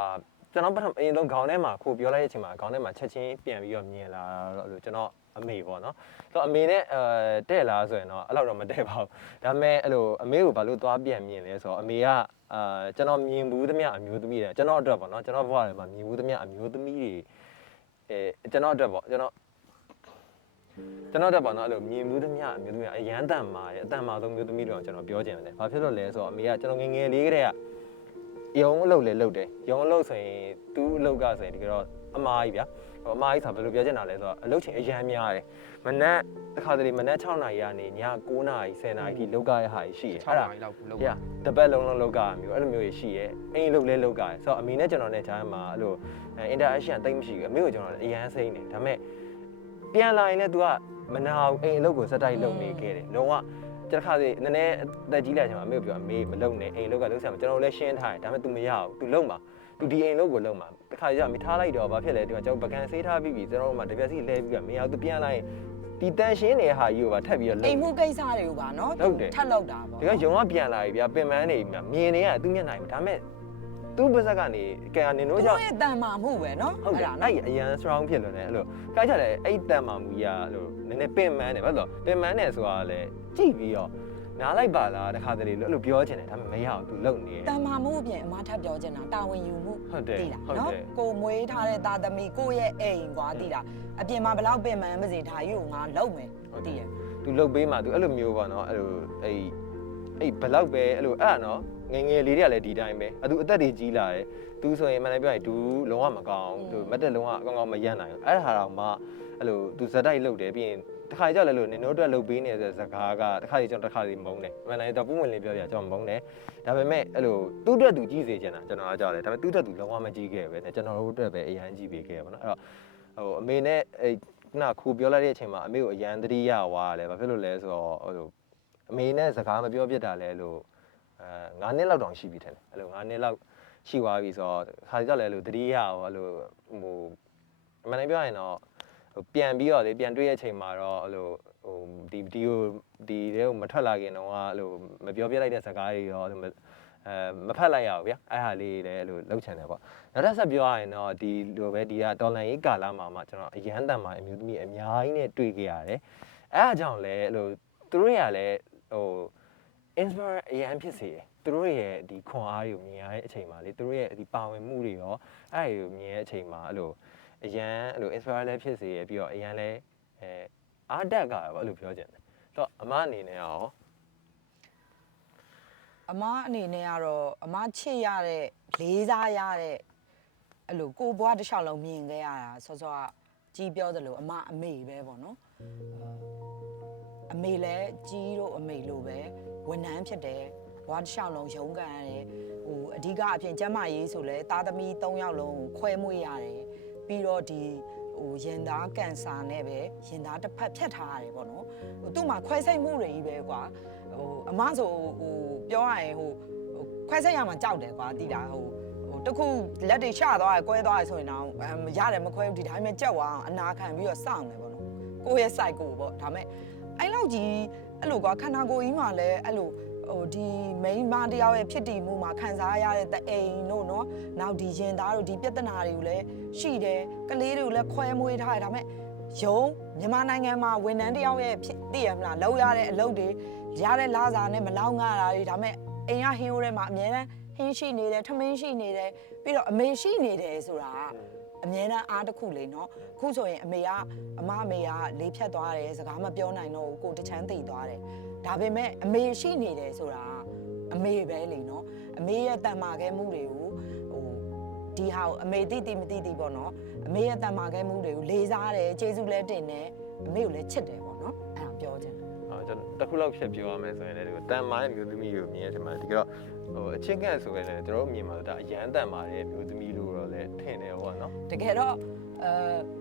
ကျွန်တော်ပထမအရင်ဆုံးခေါင်းထဲမှာခုပြောလိုက်တဲ့အချိန်မှာခေါင်းထဲမှာချက်ချင်းပြန်ပြီးတော့မြင်လာတော့အဲ့လိုကျွန်တော်အမေပေါ့နော်ဆိုတော့အမေနဲ့တဲ့လားဆိုရင်တော့အဲ့လောက်တော့မတဲ့ပါဘူးဒါပေမဲ့အဲ့လိုအမေကိုဘာလို့သွားပြန်မြင်လဲဆိုတော့အမေကကျွန်တော်မြင်ဘူးသမျှအမျိုးသမီးတွေကျွန်တော်အတွက်ပေါ့နော်ကျွန်တော်ဘဝထဲမှာမြင်ဘူးသမျှအမျိုးသမီးတွေကျွန်တော်အတွက်ပေါ့ကျွန်တော်တက်ပါတော့အဲ့လိုမြင်မှုသမျှအမျိုးသမီးအရန်တန်မာတယ်အတန်မာဆုံးမျိုးသမီးတွေကျွန်တော်ပြောချင်တယ်။ဘာဖြစ်လို့လဲဆိုတော့အမေကကျွန်တော်ငငယ်လေးကတည်းကရုံအလုပ်လေလုပ်တယ်။ရုံအလုပ်ဆိုရင်သူ့အလုပ်ကဆိုရင်ဒီကတော့အမားကြီးဗျာ။ အမားကြီးဆိုဘယ်လိုပြောချင်တာလဲဆိုတော့အလုပ်ချိန်အရန်များတယ်မနက်တစ်ခါတလေမနက်6နာရီကနေည9နာရီ10နာရီထိလောက်ကြရဟာရှိတယ် 6နာရီလောက်လောက် တပတ်လုံးလောက်ကြရမျိုးအဲ့လိုမျိုးရှိရဲအိမ်လုပ်လဲလောက်ကြရဆိုတော့အမေနဲ့ကျွန်တော်နဲ့ဂျားမှာအဲ့လို interaction တိတ်မရှိဘူးအမေကိုကျွန်တော်အရန်စိမ့်နေဒါပေမဲ့ပြန်လာရင်လည်း तू ကမနာဘူးအိမ်အလုပ်ကိုစက်တိုက်လုပ်နေခဲ့တယ်လုံးဝတခါစီနည်းနည်းအသက်ကြီးလာချိန်မှာအမေကပြောအမေမလုပ်နဲ့အိမ်လုပ်ကလုပ်ဆရာမကျွန်တော်လည်းရှင်းထားတယ်ဒါပေမဲ့ तू မရဘူး तू လုပ်မှာ तू ဒီအိမ်လုပ်ကိုလုပ်မှာတခါကျမိထားလိုက်တော့ဘာဖြစ်လဲဒီမှာကျွန်တော်ပကံဆေးထားပြီးပြီကျွန်တော်တို့မှတပြက်စီလဲပြီးကမရဘူး तू ပြန်လာရင်ဒီတန်ရှင်းနေတဲ့ဟာကြီးကိုပါထပ်ပြီးတော့အိမ်မှုကိစ္စတွေကိုပါနော်ထပ်လောက်တာပေါ့ဒီကရုံကပြန်လာပြီဗျာပင်ပန်းနေပြီမြင်နေရသူ့မျက်နှာမှာဒါပေမဲ့သူ့ပါဇက်ကနေကဲနေတို့ကြောင့်ရဲ့တန်မာမှုပဲနော်ဟုတ်တယ်အဲ့အရန် strong ဖြစ်လို့ねအဲ့လိုကြိုက်ကြတယ်အဲ့တန်မာမှုကြီးကအဲ့လိုနည်းနည်းပင်ပန်းတယ်ဘာလို့ပင်ပန်းတယ်ဆိုတာလေကြည့်ပြီးတော့နားလိုက်ပါလားတခါတလေအဲ့လိုပြောချင်တယ်ဒါပေမဲ့မရအောင် तू လုံနေတယ်တန်မာမှုအပြင်အမထပ်ပြောချင်တာတာဝန်ယူမှုဟုတ်တယ်နော်ကိုမွေးထားတဲ့သားသမီးကိုရဲ့အိမ်ကွာတိတာအပြင်မှာဘလောက်ပင်ပန်းမစေထားယူငါလုံမယ်တိရ तू လုံပေးမှာ तू အဲ့လိုမျိုးပေါ့နော်အဲ့လိုအဲ့ဘလောက်ပဲအဲ့လိုအဲ့နော်ငယ်ငယ်လေးတွေကလည်းဒီတိုင်းပဲသူအသက်တွေကြီးလာတယ်သူဆိုရင်မှန်တယ်ပြောရင်သူလုံးဝမကောင်းသူမတ်တက်လုံးဝအကောင်းကောင်းမရနိုင်ဘူးအဲ့ဒါဟာတော့မှအဲ့လိုသူဇက်တိုက်လုပ်တယ်ပြီးရင်တစ်ခါကြောက်လဲလို့နင်တို့အတွက်လုပ်ပေးနေတဲ့စကားကတစ်ခါကျွန်တော်တစ်ခါစီမုန်းတယ်မှန်တယ်တော့ပုံဝင်လေးပြောပြကျွန်တော်မုန်းတယ်ဒါပေမဲ့အဲ့လိုသူ့အတွက်သူကြီးစေချင်တာကျွန်တော်ကကြောက်တယ်ဒါပေမဲ့သူ့အတွက်သူလုံးဝမကြီးခဲ့ပဲကျွန်တော်တို့အတွက်ပဲအရန်ကြီးပေးခဲ့ပါတော့အဲ့တော့ဟိုအမေနဲ့အဲ့ခုနခူပြောလိုက်တဲ့အချိန်မှာအမေကိုအရန်သတိရသွားတယ်ဘာဖြစ်လို့လဲဆိုတော့ဟိုအမေနဲ့စကားမပြောပြတာလဲလို့9နှစ်လောက်တောင်ရှိပြီထင်တယ်အဲ့လို9နှစ်လောက်ရှိသွားပြီဆိုတော့ခါကြောက်လဲလို့တတိယရောအဲ့လိုဟိုအမှန်တမ်းပြောရင်တော့ပြန်ပြီးတော့လေပြန်တွေ့ရဲ့အချိန်မှာတော့အဲ့လိုဟိုဒီတွေကိုမထွက်လာခင်တော့အဲ့လိုမပြောပြလိုက်တဲ့စကားတွေရောမဖတ်လိုက်ရဘူးဗျာအဲ့ဟာလေးလည်းအဲ့လိုလောက်ချင်တယ်ပေါ့နောက်တစ်ဆက်ပြောရရင်တော့ဒီလိုပဲဒီကတော်လန်ရေးကာလမှာမှကျွန်တော်အရန်တန်မှာအမျိုးသမီးအများကြီးနဲ့တွေ့ခဲ့ရတယ်အဲ့အကြောင်းလည်းအဲ့လိုသူတို့ရလည်းဟို inspire အရန်ဖြစ်စေတယ်သူတို့ရဲ့ဒီခွန်အားတွေကိုမြင်ရတဲ့အချိန်မှာလေသူတို့ရဲ့ဒီပါဝင်မှုတွေရောအဲ့ဒီကိုမြင်ရတဲ့အချိန်မှာအဲ့လိုအရန်အဲ့လို inspire လည်းဖြစ်စေရပြီးတော့အရန်လည်းအားတက်ကအဲ့လိုပြောချင်တယ်တော့အမအနေနဲ့ရောအမအနေနဲ့ကတော့အမချစ်ရတဲ့လေးစားရတဲ့အဲ့လိုကိုဘွားတစ်လျှောက်လုံးမြင်ခဲ့ရတာစောစောကကြီးပြောသလိုအမအမေပဲပေါ့နော်အမေလည်းကြီးတို့အမေလိုပဲဝန်ထမ်းဖြစ်တယ်ဘွားတစ်လျှောက်လုံးရုန်းကန်ရတယ်ဟိုအဓိကအပြင်ကျမရေးဆိုလဲသားသမီး3ယောက်လုံးကိုခွဲမွေးရတယ်ပြီးတော့ဒီဟိုရင်သားကန်ဆာနဲ့ပဲရင်သားတစ်ဖက်ဖြတ်ထားရတယ်ပေါ့နော်ဟိုသူ့မှာခွဲစိတ်မှုတွေကြီးပဲကွာဟိုအမဆိုဟိုပြောရရင်ဟိုခွဲစိတ်ရမှာကြောက်တယ်ကွာတိတာဟိုတခုလက်တွေရှသွားရကွဲသွားရဆိုရင်တော့ရတယ်မခွဲဘူးဒီတိုင်းပဲကြက်သွားအောင်အနာခံပြီးတော့စောင့်တယ်ပေါ့နော်ကိုယ့်ရဲ့ site ကိုပေါ့ဒါမဲ့အဲ့လောက်ကြီးအဲ့လိုကွာခန္ဓာကိုယ်ကြီးမှာလည်းအဲ့လိုဟိုဒီမိန်းမတယောက်ရဲ့ဖြစ်တည်မှုမှာခံစားရတဲ့တအိမ်တို့နော်နောက်ဒီရင်သားတို့ဒီပြဿနာတွေကိုလည်းရှိတယ်ကလေးတွေကိုလည်းခွဲမွေးထားတယ်ဒါမဲ့ရုံမြန်မာနိုင်ငံမှာဝန်ထမ်းတယောက်ရဲ့သိရမလားလောက်ရတဲ့အလုပ်တွေရတဲ့လစာနဲ့မလောက်ငှတာတွေဒါမဲ့အိမ်ကဟင်းဟိုးထဲမှာအများနဲ့ဟင်းရှိနေတယ်ထမင်းရှိနေတယ်ပြီးတော့အမေရှိနေတယ်ဆိုတာအမြဲတမ်းအားတစ်ခုလေနော်အခုဆိုရင်အမေကအမေကလေးဖြတ်သွားတယ်စကားမပြောနိုင်တော့ဘူးကိုတချမ်းသိသွားတယ်ဒါပေမဲ့အမေရှိနေတယ်ဆိုတာအမေပဲလေနော်အမေရဲ့တန်မာခဲမှုတွေကိုဟိုဒီဟာအမေတိမတိပေါ့နော်အမေရဲ့တန်မာခဲမှုတွေကိုလေးစားတယ်ကျေးဇူးလဲတင်တယ်အမေကိုလည်းချစ်တယ်ပေါ့နော်အဲ့ဒါပြောချင်တယ်ကျွန်တော်တစ်ခုလောက်ဖြတ်ပြောရမယ်ဆိုရင်လည်းဒီတန်မာတဲ့မျိုးသမီးကိုမြင်ရတဲ့မှာဒီကတော့ဟိုအချင်းကန့်ဆိုရင်လည်းကျွန်တော်မြင်မှာဒါအရန်တန်မာတဲ့မျိုးသမီးလို့တော့လည်းထင်တယ်ပေါ့နော်တကယ်တော့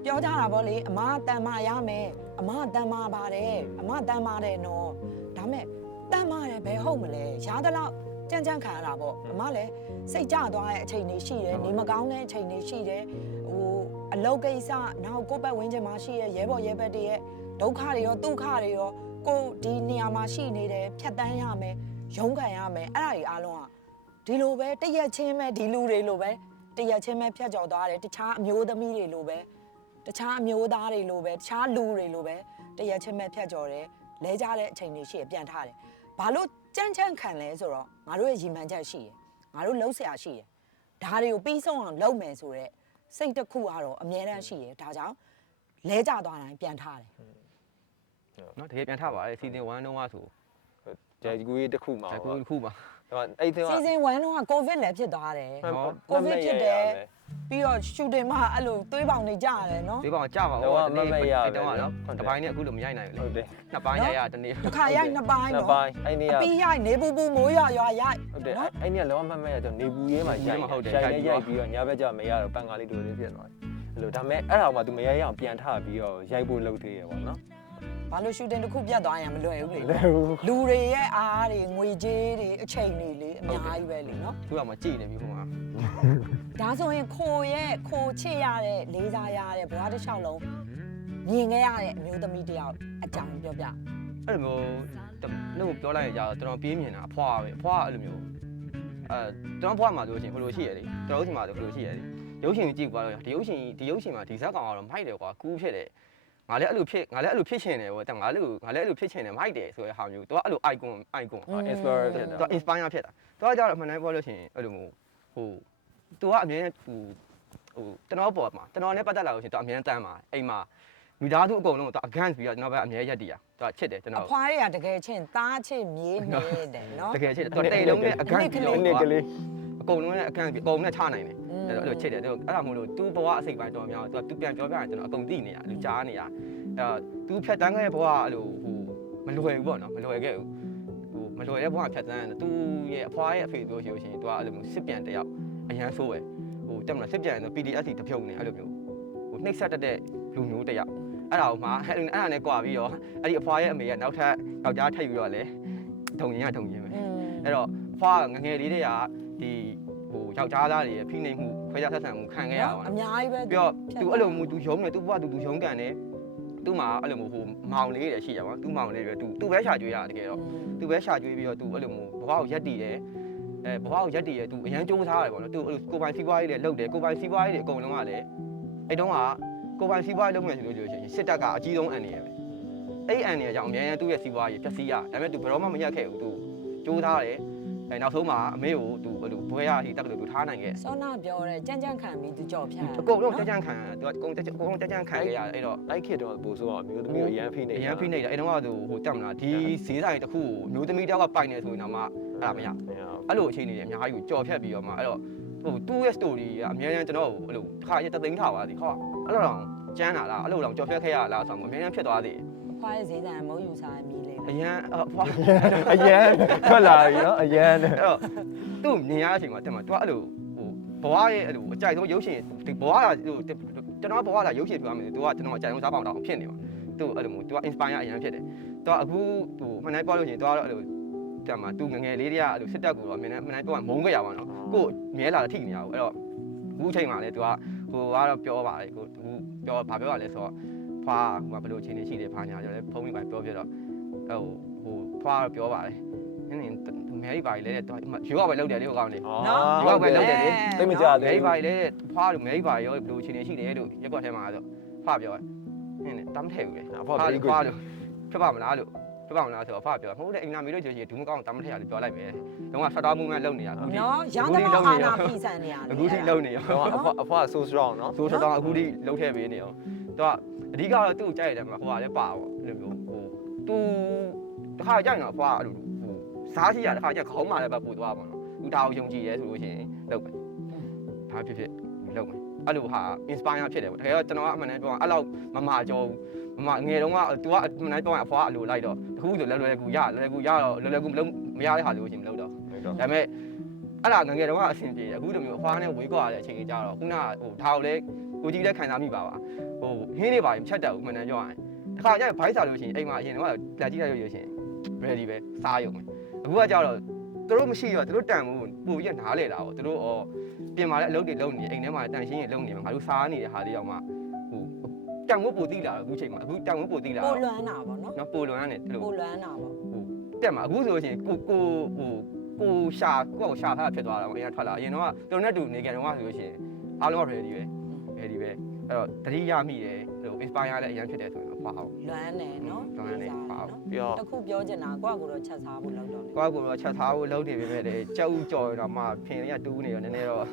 ပြောကြတာပေါ့လေအမတန်မာရမယ်အမတန်မာပါတယ်အမတန်မာတယ်နော်ဒါမဲ့တန်မာတယ်ဘယ်ဟုတ်မလဲရားသလောက်ကြမ်းခံရတာပေါ့အမလည်းစိတ်ကြသွားတဲ့အချိန်တွေရှိတယ်နေမကောင်းတဲ့အချိန်တွေရှိတယ်ဟိုအလုပ်ကိစ္စနောက်ကိုယ့်ဘက်ဝန်းကျင်မှာရှိရဲ့ရဲဘော်ရဲဘက်တွေရဲ့ဒုက္ခတွေရောဒုက္ခတွေရောကိုဒီနေရာမှာရှိနေတယ်ဖြတ်တန်းရမယ်ရုန်းကန်ရမယ်အဲ့ဒါတွေအားလုံးကဒီလိုပဲတရက်ချင်းပဲဒီလူတွေလိုပဲတရက်ချင်းပဲဖြတ်ကျော်သွားတယ်တခြားအမျိုးသမီးတွေလိုပဲတခြားအမျိုးသားတွေလိုပဲတခြားလူတွေလိုပဲတရက်ချင်းပဲဖြတ်ကျော်တယ်လဲကြတဲ့အချိန်တွေရှိရပြန်ထားတယ်ဘာလို့ကြမ်းခံလဲဆိုတော့ငါတို့ရဲ့ရည်မှန်းချက်ရှိရငါတို့လှုပ်ရှားရှိရဒါတွေကိုပြီးဆုံးအောင်လုပ်မယ်ဆိုတော့စိတ်တစ်ခုကတော့အမြဲတမ်းရှိရဒါကြောင့်လဲကြသွားတိုင်းပြန်ထားတယ်နော်တကယ်ပြန်ထားပါတယ်စီဇန်1တုန်းကဆိုဂျာကူရေးတစ်ခုမှာဂျာကူတစ်ခုမှာအဲ့ဒီစီဇန်1တုန်းကကိုဗစ်လည်းဖြစ်သွားတယ်ကိုဗစ်ဖြစ်တယ် ပြီးတော့ shooting မှာအဲ့လိုသွေးပေါင်နေကြရတယ်နော် ဒီကောင်ကြာပါတော့တပိုင်းနဲ့အခုလိုမရိုက်နိုင်ဘူးလေ ဟုတ်တယ် နှစ်ပိုင်းရိုက်ရတနေ့ တစ်ခါရိုက်နှစ်ပိုင်း နှစ် နော် ပိုင်းအဲ့နေ့က ပြီးရိုက်နေပူပူမိုးရွာရွာရိုက် ဟုတ်တယ်အဲ့နေ့ကလောမမရတော့နေပူရေးမှာရိုက်ပြီးတော့ညဘက်ကျမရတော့ပန်ကားလေးတို့လေးဖြစ်သွားတယ်အဲ့လိုဒါပေမဲ့အဲ့ဒါမှ तू မရရအောင်ပြန်ထပြီးတော့ရိုက်ဖို့လုပ်သေးရပေါ့နော် ဘာလို့ shooting တစ်ခုပြတ်သွားရင်မလွယ်ဘူးလေလူတွေရဲ့အားတွေငွေကြေးတွေအချိန်တွေလေအများကြီးပဲလေနော် သူကမှကြည်နေပြီဟိုမှာ ဒါဆိုရင်ခိုချစ်ရတဲ့လေးစားရတဲ့ဘဝတစ်လျှောက်လုံးမြင်ခဲ့ရတဲ့အမျိုးသမီးတယောက်အကြောင်းပြောပြ အဲ့လိုမျိုးလို့ပြောလိုက်ရကြတော့ကျွန်တော်ပြေးမြင်တာအဖွားပဲအဖွားအဲ့လိုမျိုးကျွန်တော်ဖွားမှာဆိုရှင်ဘယ်လိုရှိရလဲကျွန်တော်တို့ဒီမှာဆိုဘယ်လိုရှိရလဲရုပ်ရှင်ကြည့်quaတော့ဒီရုပ်ရှင်မှာဒီဇက်ကောင်ကတော့မိုက်တယ်ကွာကူးဖြစ်တယ်ငါလည်းအဲ့လိုဖြစ်ချင်တယ်ပေါ့ငါလည်းအဲ့လိုဖြစ်ချင်တယ်မိုက်တယ်ဆိုတဲ့ဟာမျိုးသူကအဲ့လို icon inspire ဖြစ်တာ သူ inspire ဖြစ်တာသူကကြောက်အမှန်တမ်းပြောလို့ရှိရင်အဲ့လိုမျိုးဟိုသူကအမြဲဟိုကျွန်တော်ပေါ်မှာကျွန်တော်နဲ့ပတ်သက်လာလို့ရှိရင်သူအမြဲတမ်းမှာအိမ်မှာမိသားစုအကုန်လုံးကိုသူ against ပြီးတော့ကျွန်တော်ပဲအမြဲရက်တည်ရသူကချစ်တယ်ကျွန်တော် အဖွားတွေကတကယ်ချင်းသားချစ်မြေးနေတယ်နော် တကယ်ချစ်တယ်သူတိတ်လုံးနဲ့ against ပြီးတော့ နှစ်ကလေး အကုန်လုံးနဲ့ against ပြီးအကုန်နဲ့ချနိုင်တယ်အဲ့လိုချစ်တယ်သူအဲ့ဒါမို့လို့သူ့ဘဝအစိတ်ပိုင်းတော်များသူပြန်ပြောပြရင်ကျွန်တော်အကုန်သိနေရလူကြားနေရသူဖြတ်တန်းခဲ့တဲ့ဘဝအဲ့လိုဟိုမလွယ်ဘူးပေါ့နော်မလွယ်ခဲ့ဘူးဟိုမလွယ်တဲ့ဘဝဖြတ်တန်းတယ်သူရဲ့အဖွားရဲ့အဖေပြောရှင်သူကအဲ့လိုမျိုးစစ်ပြန်တယောက်အရန်ဆိုးပဲဟိုတက်မလားစစ်ပြန်ဆို PDSC တပြုံနေအဲ့လိုမျိုးဟိုနှိမ့်ဆက်တတ်တဲ့လူမျိုးတယောက်အဲ့ဒါကိုမှအဲ့ဒါနဲ့ကြွားပြီးတော့အဲ့ဒီအဖွားရဲ့အမေကနောက်ထပ်ယောက်ျားထပ်ယူတော့လေထုံရင်ကထုံရင်ပဲအဲ့တော့အဖွားငငယ်လေးတွေကဒီဟိုယောက်ျားသားတွေဖိနှိပ်မှုခွဲခြားဆက်ဆံမှုခံခဲ့ရပါတော့ အများကြီးပဲ ပြီးတော့သူအဲ့လိုမျိုးသူရုံးတယ်သူဘဝသူရုံးကန်တယ်သူ့မှာအဲ့လိုမျိုးဟိုမောင်လေးတွေရှိရပါသူ့မောင်လေးတွေသူပဲရှာကြွေးရတကယ်တော့သူပဲရှာကြွေးပြီးတော့သူအဲ့လိုမျိုးဘဝကိုရက်တည်တယ်ဘဝကိုရက်တည်တယ်သူအရန်ကြိုးစားတယ်ပေါ့နော်သူအဲ့လိုကိုပိုင်စီးပွားရေးတွေလုပ်တယ်ကိုပိုင်စီးပွားရေးတွေအကုန်လုံးကလည်းအဲ့တုန်းကကိုပိုင်စီးပွားရေးလုပ်မယ်ဆိုလို့ရှိရင်စစ်တပ်ကအကြီးဆုံးအန်နေရပဲအဲ့အန်နေရကြောင့်အများကြီးသူ့ရဲ့စီးပွားရေးပျက်စီးရဒါပေမဲ့သူဘယ်တော့မှမရက်ခဲ့ဘူးသူကြိုးစားတယ်နောက်ဆုံးမှာအမေကိုသူအဲ့လိုဘွဲရဟိတက်လို့သူထားနိုင်ခဲ့ စောနာပြောတဲ့ကြမ်းခံပြီးသူကြော်ဖြတ် အကုန်လုံးကြမ်းခံသူကအကုန်ကြမ်းခံခဲ့ရတယ်အဲ့တော့ အဲ့ခေတ်တော့ပို့ဆိုတော့အမျိုးသမီးကိုအရန်ဖိနေ အရန်ဖိနေတယ်အဲ့တော့ကသူဟိုတက်မလားဒီဈေးဆိုင်တစ်ခုကိုမျိုးသမီးတယောက်ကပိုင်နေဆိုရင်တော့မှအဲ့ဒါမရအဲ့လိုအခြေအနေတွေအများကြီးကိုကြော်ဖြတ်ပြီးတော့မှအဲ့တော့ဟိုသူ့ရဲ့ story ကအများကြီးကျွန်တော်အဲ့လိုတစ်ခါရတသိန်းထားပါသည်ခေါ့အဲ့လိုတော့ကျန်းလာလားအဲ့လိုတော့ကြော်ဖြတ်ခဲ့ရလားဆိုတော့အများကြီးဖြစ်သွားသေးတယ် အဖွားရဲ့ဈေးဆိုင်မုံယူစားမြည်လေး အရန်အဖွား အရန်ထွက်လာပြီနော်အရန် အဲ့တော့သူ့မြင်ရတဲ့အချိန်မှာတက်မှာသူကအဲ့လိုဟိုဘဝရဲ့အဲ့လိုအကြိုက်ဆုံးရုပ်ရှင်ဒီဘဝကဟိုကျွန်တော်ဘဝကရုပ်ရှင်ပြရမယ်သူကကျွန်တော်အကြိုက်ဆုံးစားပေါင်တောင်ဖြစ်နေမှာသူအဲ့လိုမျိုးသူက inspire အရန်ဖြစ်တယ်သူကအခုဟိုမှန်တိုင်းပြောလို့ရှိရင်သူကတော့အဲ့လိုတက်မှာသူငငယ်လေးတွေကအဲ့လိုစစ်တပ်ကိုတော့မှန်တိုင်းပြောရင်မုန်းခဲ့ရပါတော့ကိုမြဲလာထိနေရဘူးအဲ့တော့အခုအချိန်မှာလေသူကဟိုကတော့ပြောပါတယ်ကိုအခုပြောဘာပြောရလဲဆိုတော့ဖွာဟိုဘယ်လိုအခြေအနေရှိတယ်ဖာညာကြော်လဲဖုန်းမိပါပြောပြတော့ဟိုဖွာပြောပါတယ်နင်းမဲရီပါလေတဲ့ရွေးကောက်ပဲလုပ်တယ်လေဟိုကောင်လေးရွေးကောက်ပဲလုပ်တယ်လေ သိမကြသေး မဲရီပါလေဖွာလို့မဲရီပါရောဘယ်လိုအခြေအနေရှိတယ်လို့ရက်ကွက်ထဲမှာဆိုဖွာပြောနင်းတမ်းထဲဘူးလေဖွာလို့ဖြစ်ပါမလားလို့ဖြစ်ပါမလားဆိုတော့ဖွာပြောမဟုတ်တဲ့အင်နာမီလို့ကြည့်ဒူးမကောင်းတမ်းထဲရလို့ပြောလိုက်ပဲတော့ဆက်တော်မှုမှလုပ်နေတာအခုထိ နော်ရောင်းတော့အာနာဖိဆန်နေရတယ် အခုထိလုပ်နေရော အဖွား so strong နော် ဆိုတော့အခုထိလုပ်ထည့်ပေးနေရောသူကအဓိကတော့သူ့ကိုကြိုက်တယ်မှာဟိုကလည်းပါပေါ့အဲ့လိုမျိုးဟိုသူတစ်ခါကြိုက်တော့ဖွာအဲ့လိုစားရှိရတစ်ခါကျခေါင်းမာလည်းပဲပို့သွားပါတော့သူဒါကိုယုံကြည်ရဲဆိုလို့ရှိရင်လုပ်မယ်ဒါဖြစ်လုပ်မယ်အဲ့လိုဟာ inspire ဖြစ်တယ်ပေါ့တကယ်တော့ကျွန်တော်ကအမှန်တမ်းပြောရင်အဲ့လောက်မကြောဘူးမငယ်တုန်းက तू ကအမှန်တမ်းပြောရင်အဖွားအလိုလိုက်တော့တခုဆိုလွယ်ကူရတော့လွယ်ကူမရတဲ့ဟာလို့ရှိရင်မလုပ်တော့ဒါပေမဲ့အဲ့ဒါငယ်တုန်းကအဆင်ပြေတယ်အခုလိုမျိုးအဖွားနဲ့ဝေးကွာတဲ့အချိန်ကြီးကြတော့ခုနကဟိုဒါကိုလည်းကိုကြီးလည်းခံစားမိပါဟိုဟင်းနေပါရင်ဖြတ်တက်ဦးမှန်တမ်းပြောရင်တစ်ခါကျရင်ဘိုက်စားလို့ရှိရင်အိမ်မှာအရင်တော့လက်ကြီးလိုက်လို့ရှိရင် ready ပဲစားရုံပဲအခုကကြတော့သူတို့မရှိတော့သူတို့တန်မှုပို့ပြီးနားလေတာပေါ့သူတို့ပြင်မာတဲ့အလုပ်တွေလုပ်နေအိမ်ထဲမှာတန်ရှင်းရင်လုပ်နေမှာငါတို့စားနေတဲ့ဟာလေးတော့မှဟိုတန်ဝတ်ပို့တိလာအခုချိန်မှာအခုတန်ဝတ်ပို့တိလာပိုလွမ်းတာပေါ့နော် နော်ပိုလွမ်းရတယ်သူတို့ ပိုလွမ်းတာပေါ့ ဟိုတက်မှာအခုဆိုလို့ရှိရင်ကိုရှာထားဖြစ်သွားတာပေါ့အရင်ထွက်လာအရင်တော့သူတို့နဲ့တူနေကြတော့ဆိုလို့ရှိရင်အားလုံးက ready ပဲအဲ့တော့တတိယမိတယ်ဟို inspire လည်းအရင်ဖြစ်တယ်ဆိုရင်ပါဟုတ် လွမ်းတယ်နော် လွမ်းတယ်ပါဟုတ်ပြီးတော့ တခုပြောချင်တာကိုယ့်ကိုယ်တော့ချက်စားဖို့လောက်တော့လေ ကိုယ့်ကိုယ်တော့ချက်သားဖို့လုပ်နေပြီပဲလေကြောက်ကြော်ရတော့မှဖင်ရတူးနေတော့နည်းနည်းတော့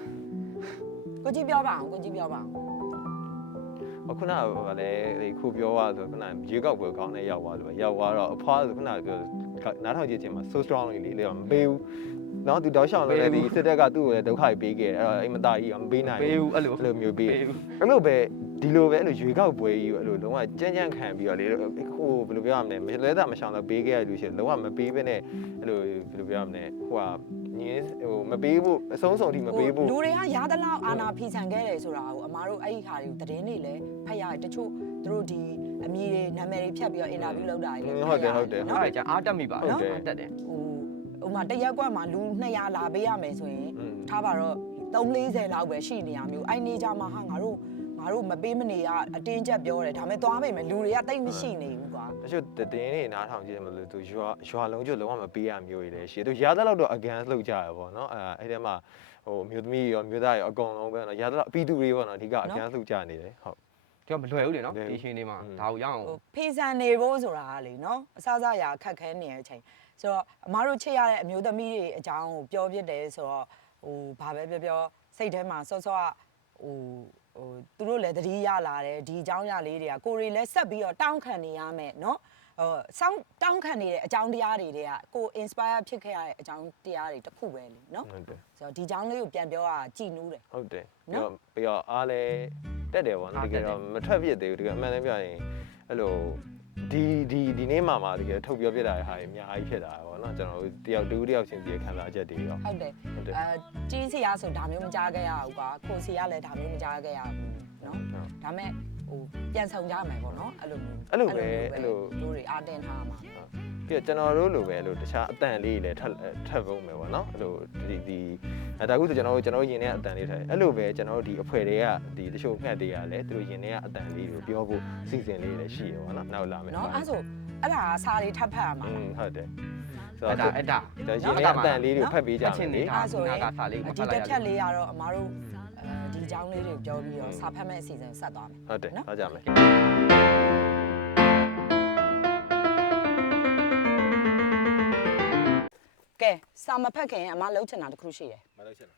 ကိုကြီးပြောပါအောင်ကိုကြီးပြောပါအောင် ခုနကလည်းခုပြောသွားဆိုခုနရေကောက်ပွဲကောင်းနဲ့ရောက်သွားလို့ရောက်သွားတော့အဖွားဆိုခုနကပြောနားထောင်ကြည့်ခြင်းမှာ so strong လေးမပေးဘူး နော်သူတောက်ရှောင်းလို့လည်းဒီစစ်တပ်ကသူ့ကိုလည်းဒုက္ခပေးခဲ့တယ်အဲ့တော့အိမ်မသားကြီးကမပေးနိုင် ပေးဘူးအဲ့လို မျိုးပေးအဲ့လိုပဲဒီလိုပဲအဲ့လိုရွေကောက်ပွဲကြီးအဲ့လိုလုံးဝကြမ်းကြမ်းခံပြီးတော့လေဟိုဘယ်လိုပြောရမလဲမလဲတာမရှောင်တော့ပေးခဲ့ရလို့ရှိရင်လုံးဝမပေးဘဲနဲ့အဲ့လိုဘယ်လိုပြောရမလဲဟိုဟာညင်းဟိုမပေးဖို့အဆုံးစုံထိမပေးဖို့ လူတွေကရသလောက်အာနာဖီဆန်ခဲ့တယ်ဆိုတာကိုအမားတို့အဲ့ဒီခါတွေကိုသတင်းတွေလည်းဖတ်ရတယ်တချို့သူတို့ဒီအမည်တွေနာမည်တွေဖြတ်ပြီးတော့အင်တာဗျူးလုပ်တာတွေလည်း ဟုတ်တယ် အဲ့ဒါကြာအားတက်မိပါနော်တက်တယ် ဟိုမှာတရက်ကွက်မှာလူ200လာပေးရမယ်ဆိုရင်ထားပါတော့340လောက်ပဲရှိနေရမျိုးအဲ့နေကြမှာဟာငါတို့မပေးမနေရအတင်းကျပ်ပြောတယ်ဒါပေမဲ့သွားပေမဲ့လူတွေကတိတ်မရှိနေဘူးကွာ တချို့တင်းတွေနားထောင်ကြည့်တယ်မလို့သူရွာလုံးကျွတ်လုံးဝမပေးရမျိုးတွေလည်းရှိသူရသလောက်တော့ against လုပ်ကြရပေါ့နော်အဲ့ထဲမှာဟိုမျိုးသမီးရောမျိုးသားရောအကုန်လုံးပဲနော်ရသလောက်အပီတူတွေပေါ့နော်အဓိက against လုပ်ကြနေတယ်ဟုတ် ဒီကမလွယ်ဘူးလေနော်ဒီရှင်လေးမှာဒါကိုရအောင် ဖေးဆန်နေဖို့ဆိုတာကလေနော်အစစရာခက်ခဲနေတဲ့အချိန်ဆိုတော့အမားတို့ချစ်ရတဲ့အမျိုးသမီးတွေအကြောင်းကိုပြောပြတယ်ဆိုတော့ဟိုဘာပဲပြောစိတ်ထဲမှာစောစောကဟိုသူတို့လည်းသတိရလာတယ်ဒီအကြောင်းအရာလေးတွေကကိုရီလည်းဆက်ပြီးတော့တောင်းခံနေရမယ်နော်စောင်းတောင်းခံနေတဲ့အကြောင်းတရားတွေတွေကကို inspire ဖြစ်ခဲ့ရတဲ့အကြောင်းတရားတွေတစ်ခုပဲလေနော်ဆိုတော့ဒီအကြောင်းလေးကိုပြန်ပြောတာကြည်နူးတယ် ဟုတ်တယ်ပြီးတော့အားလဲတက်တယ်ပေါ့နော်တကယ်တော့မထွက်ဖြစ်သေးဘူးတကယ်အမှန်တမ်းပြောရင်အဲ့လိုဒီနေ့မှတကယ်ထုတ်ပြောပြတာဟာအများကြီးဖြစ်တာပေါ့နော်ကျွန်တော်တို့တယောက်ချင်းစီခံစားချက်တွေရော ဟုတ်တယ်ကြီးစီရဆိုဒါမျိုးမကြားခဲ့ရဘူးကွာကိုစီရလည်းဒါမျိုးမကြားခဲ့ရဘူးနော်ဒါမဲ့ဟိုပြန်ဆောင်ကြမယ်ပေါ့နော်အဲ့လိုမျိုးတွေအားတင်ထားမှာ ပြီးတော့ကျွန်တော်တို့လိုပဲအဲ့လိုတခြားအတန်လေးလည်းထပ်ပုံမယ်ပေါ့နော်အဲ့လိုဒီဒါကူဆိုကျွန်တော်ယင်တဲ့အတန်လေးထပ်အဲ့လိုပဲကျွန်တော်တို့ဒီအဖွဲတွေကဒီတချို့ငှက်တွေကလည်းသူတို့ယင်တဲ့အတန်လေးကိုပြောဖို့စီစဉ်လေးလည်းရှိရပေါ့နော်နောက်လာမယ်နော်အဲ့ဆိုအဲ့ဒါစာလေးထပ်ဖတ်ရမှာ ဟုတ်တယ် ဆိုတော့ဒါယင်တဲ့အတန်လေးတွေဖတ်ပေးကြမယ်လေ အဲ့ဆိုရင်စာလေးဒီတစ်ဖြတ်လေးကတော့အမားတို့ဒီအကြောင်းလေးတွေပြောပြီးတော့စာဖတ်မဲ့အစီအစဉ်ဆက်သွားမယ် ဟုတ်တယ်ဟုတ်ကြမယ်ကဲစာမဖတ်ခင်အမလှုပ်ချင်တာတခုရှိတယ် မလုပ်ချင်ဘူး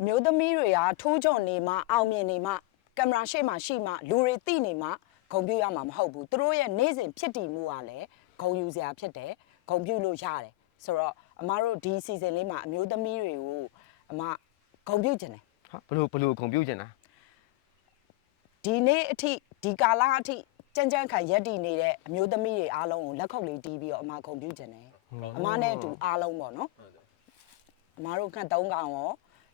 အမျိုးသမီးတွေကထိုးကြော်နေမှအောင်မြင်နေမှကင်မရာရှေ့မှာရှိမှလူတွေသိနေမှဂုဏ်ပြုရမှာမဟုတ်ဘူးသူတို့ရဲ့နေ့စဉ်ဖြစ်တည်မှုကလည်းဂုဏ်ယူစရာဖြစ်တယ်ဂုဏ်ပြုလို့ရတယ်ဆိုတော့အမတို့ဒီ season လေးမှာအမျိုးသမီးတွေကိုအမဂုဏ်ပြုခြင်းတယ် ဘလို့ဂုံပြုတ်ကျင်တာ ဒီနေ့အထိဒီကာလအထိကြမ်းကြမ်းခံရက်တည်နေတဲ့အမျိုးသမီးတွေအားလုံးကိုလက်ခုပ်လေးတီးပြီးတော့အမဂုဏ်ပြုခြင်းတယ်အမနဲ့အတူအားလုံးပေါ့နော်အမတို့ငှက်3ကောင်ရော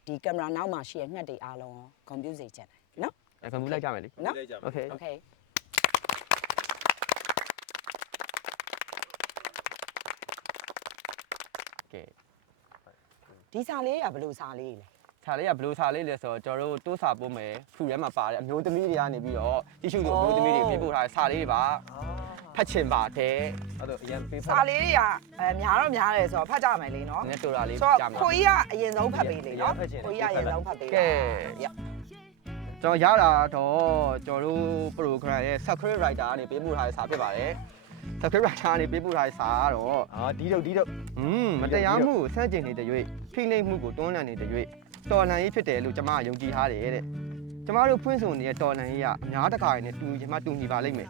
ဒီကင်မရာနောက်မှာရှိတဲ့ငှက်တွေအားလုံးရောဂုဏ်ပြုစေခြင်းတယ်နော် အဲ့ဂုံပြုလိုက်ကြမယ်လေ နော် โอเค โอเคဒီစာလေးကဘယ်လိုစာလေးလဲ စာလေးကဘလို့စာလေးလဲဆိုတော့ကျွန်တော်တို့တိုးစာပို့မယ်ဖူထဲမှာပါတဲ့အမျိုးသမီးတွေကနေပြီးတော့တိရှိလို့အမျိုးသမီးတွေပြေပို့ထားတဲ့စာလေးတွေပါဖတ်ချင်ပါတယ် အဲ့တော့အရင်ပေးဖတ် စာလေးတွေကများတော့များတယ်ဆိုတော့ဖတ်ကြမယ်လေနော် နည်းတူတာလေး ဆိုတော့ ကြားမှာ ခွေကြီးကအရင်ဆုံးဖတ်ပေးလေနော်ခွေကြီးကအရင်ဆုံးဖတ်ပေး ကဲကျွန်တော်ရတာတော့ကျွန်တော်တို့ program ရဲ့ script writer ကနေပေးပို့ထားတဲ့စာဖြစ်ပါတယ် script writer ကနေပေးပို့ထားတဲ့စာကတော့ ဒီတော့ မတရားမှုကိုစန့်ကျင်နေတဲ့၍ဖိနှိပ်မှုကိုတွန်းလှန်နေတဲ့၍တော်လှန်ရေးဖြစ်တယ်လို့ကျွန်မယုံကြည်ထားတယ်တဲ့ကျွန်မတို့ဖွင့်ဆိုနေတဲ့တော်လှန်ရေးကအများတကာနဲ့တူညီပါလိမ့်မယ်